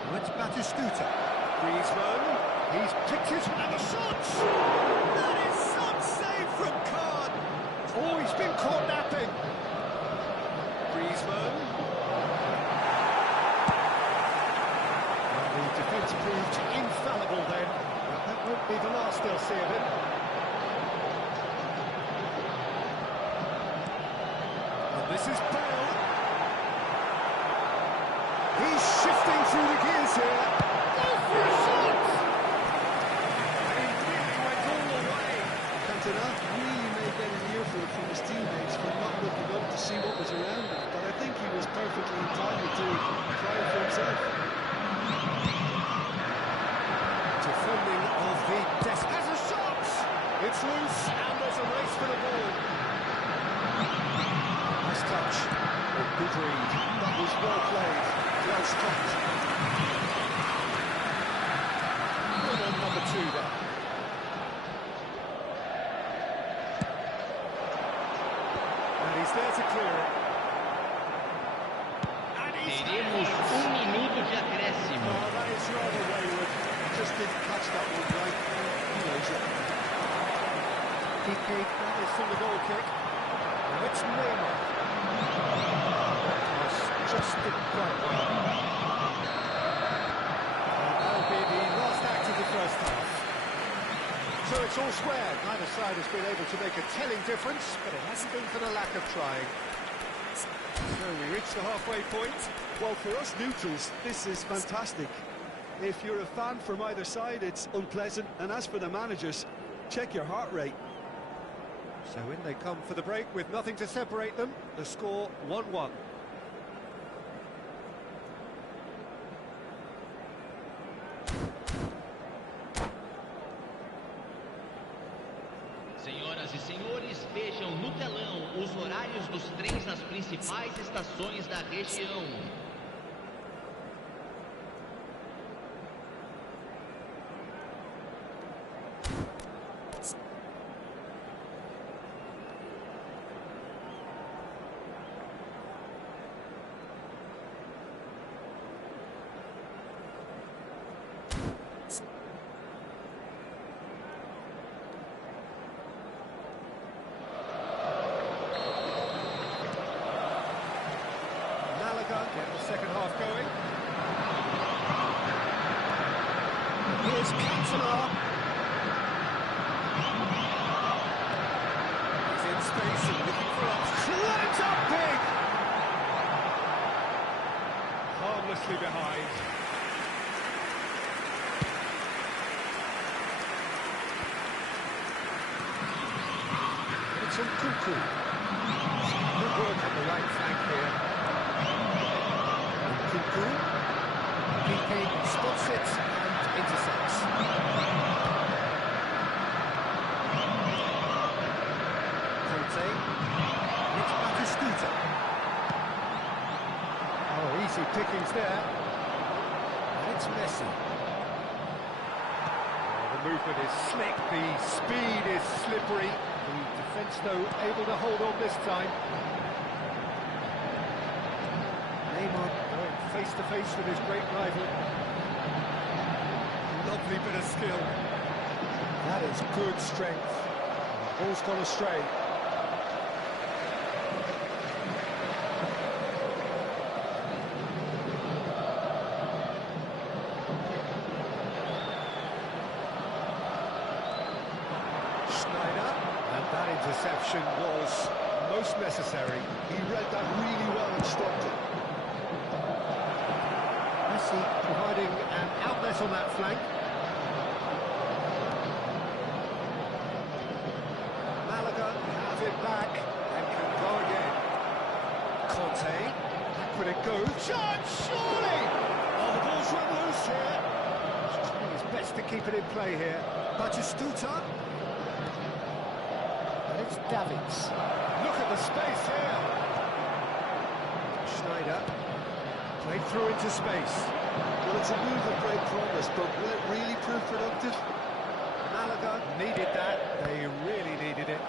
Oh, it's Batistuta. Griezmann. He's picked it, and the shot! That is some save from Kahn. Oh, he's been caught napping. Griezmann. And the defence proved infallible then. But that won't be the last they'll see of him. And this is Bale. He's shifting through the gears here. Go for a shot! And he really went all the way. Cantona really may get an earful from his teammates for not looking up to see what was around that, but I think he was perfectly entitled to try it for himself. Defending of the desk has a shot! It's loose, and there's a race for the ball. Nice touch. A good read. That was well played. Well stopped. Good on number 2 there. And he's there to clear it. And he's Teremos minuto de acréscimo. Oh, that is rather wayward. Just didn't catch that one right. He knows it. Kike, that is from the goal kick. Now it's Neymar. Just didn't quite well. And that'll be the last act of the first half. So it's all square. Neither side has been able to make a telling difference, but it hasn't been for the lack of trying. So we reach the halfway point. Well, for us neutrals, this is fantastic. If you're a fan from either side, it's unpleasant. And as for the managers, check your heart rate. So in they come for the break with nothing to separate them. The score 1-1. Senhoras e senhores, vejam no telão os horários dos trens nas principais estações da região. Get the second half going. Here's Cantona. He's in space and looking for us. Climbs up big. Harmlessly behind. It's Nkunku. Good work on the right flank here. Nkunku. Kike spots it and intercepts. Conte. It's Batistuta. Oh, easy pickings there. And it's Messi. Oh, the movement is slick, the speed is slippery. The defence, though, able to hold on this time. Neymar going face-to-face with his great rival. Lovely bit of skill. That is good strength. The ball's gone astray. Schneider, and that interception was most necessary. He read that really well and stopped it. Messi providing an outlet on that flank. Malaga have it back and can go again. Conte, back when it goes. Chance, surely! Oh, the ball's run loose here. He's doing his best to keep it in play here. Batistuta. And it's Davids. Look at the space here. Schneider. Played through into space. Well, it's a move of great promise, but will it really prove productive? Malaga needed that. They really needed it.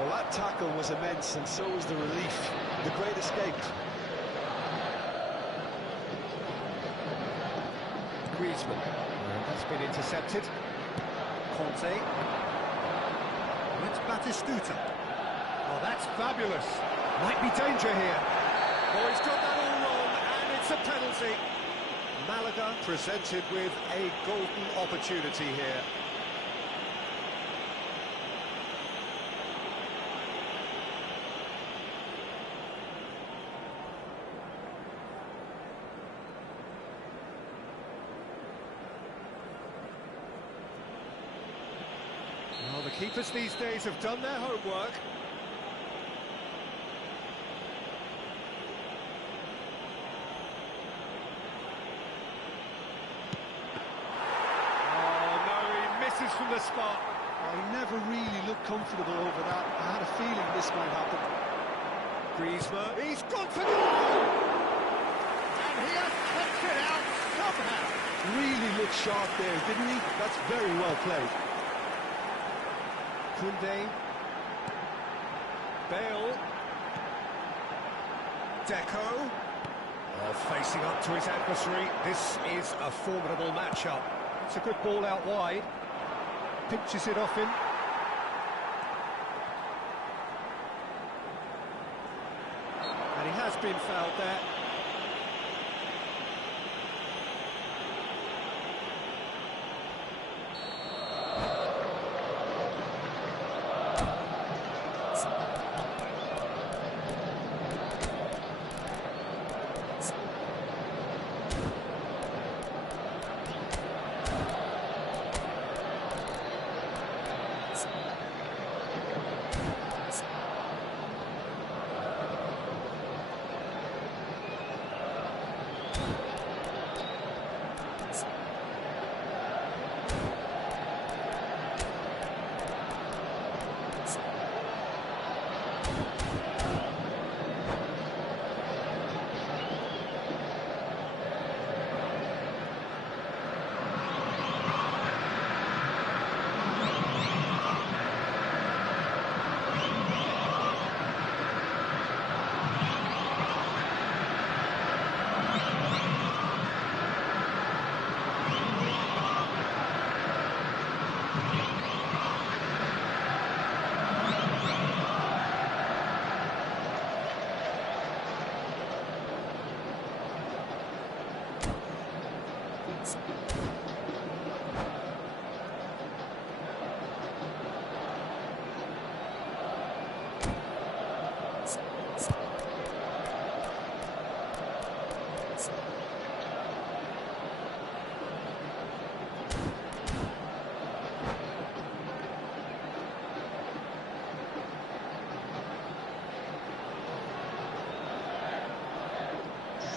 Well, that tackle was immense, and so was the relief. The great escape. Griezmann. And that's been intercepted. Conte. And it's Batistuta. Oh, that's fabulous. Might be danger here. Oh, he's got that all wrong, and it's a penalty. Malaga presented with a golden opportunity here. Well, the keepers these days have done their homework. From the spot. Well, he never really looked comfortable over that. I had a feeling this might happen. Griezmann, he's gone for goal! And he has kept it out somehow. Really looked sharp there, didn't he? That's very well played. Koundé. Bale. Deco. Facing up to his adversary. This is a formidable matchup. It's a good ball out wide. Pinches it off him. And he has been fouled there.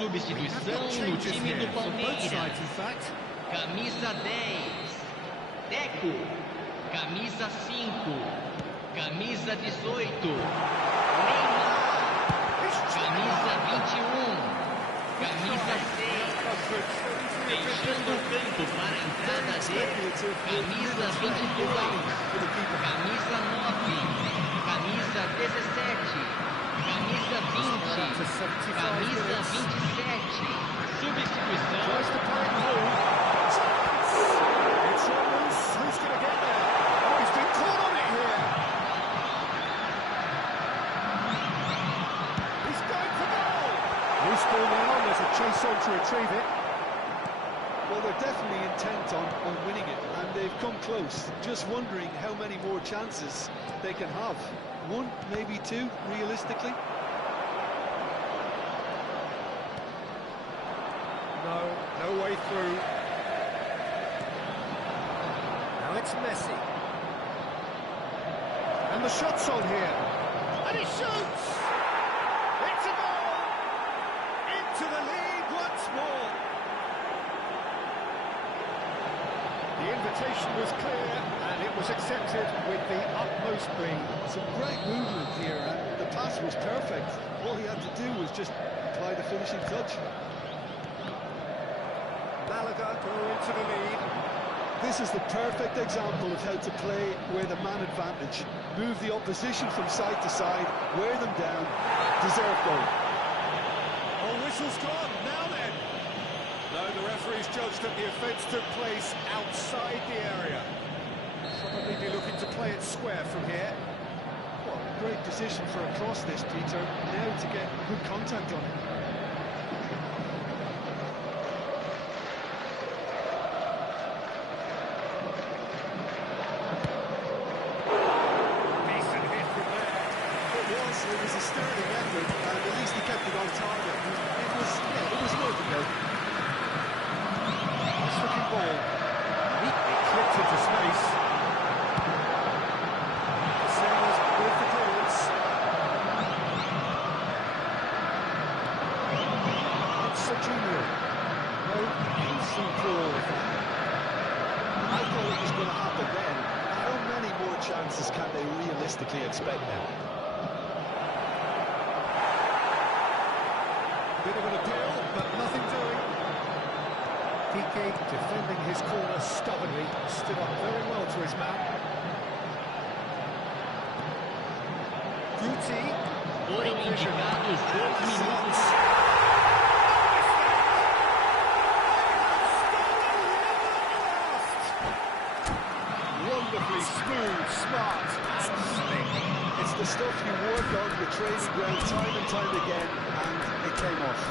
Substituição no time do Palmeiras. Camisa 10, Deco. Camisa 5, camisa 18, Neymar. Camisa 21, camisa 6. Deixando o campo para a entrada de camisa 22, camisa 9, camisa 17. Camisa 20, camisa 27, substituição. Tries to play it low. It's almost, who's going to get there? Oh, he's been caught on it here. He's going for goal. Loose ball now, there's a chase on to retrieve it. Well, they're definitely intent on winning it, and they've come close. Just wondering how many more chances they can have. One, maybe two, realistically. No way through. Now it's Messi. And the shot's on here. And he shoots! It's a goal! Into the lead once more. The invitation was clear, and it was accepted with the utmost glee. Some great movement here, and the pass was perfect. All he had to do was just apply the finishing touch. Malaga go into the lead. This is the perfect example of how to play with a man advantage. Move the opposition from side to side, wear them down, deserve goal. Oh, whistle's gone, now then! No, the referee's judged that the offence took place outside the area. Probably be looking to play it square from here. Well, great position for a cross this, Peter. Now to get good contact on it. It was a sterling effort, and at least he kept it on target. It was worth a go. Nice looking ball. Neatly clipped into space. The sailors with the clearance. It's a junior. No easy ball. I thought it was going to happen then. How many more chances can they realistically expect now? Bit of an appeal, but nothing doing. Piqué defending his corner stubbornly, stood up very well to his man. Guti. Foram indicados 2 minutos. Wonderfully smooth, smart, and slick. It's the stuff you work on the training ground time and time again, and it came off.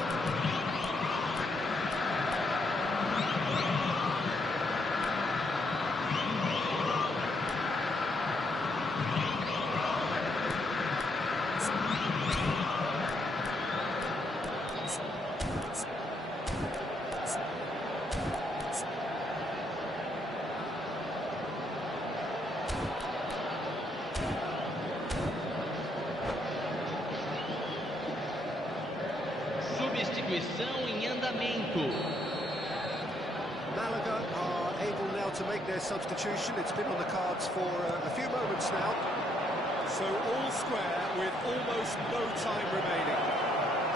Substituição em andamento. Malaga are able now to make their substitution. It's been on the cards for a few moments now. So all square with almost no time remaining.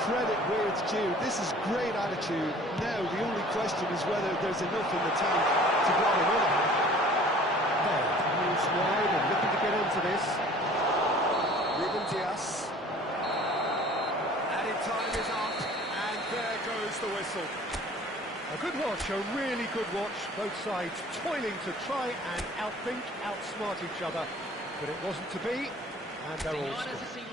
Credit where it's due. This is great attitude. Now the only question is whether there's enough in the tank to grab another. Well, moves wide and looking to get into this. Ruben Diaz. Added time is up, and there goes the whistle. A good watch, a really good watch. Both sides toiling to try and outthink, outsmart each other. But it wasn't to be, and they're all Senhoras scored. e senhores.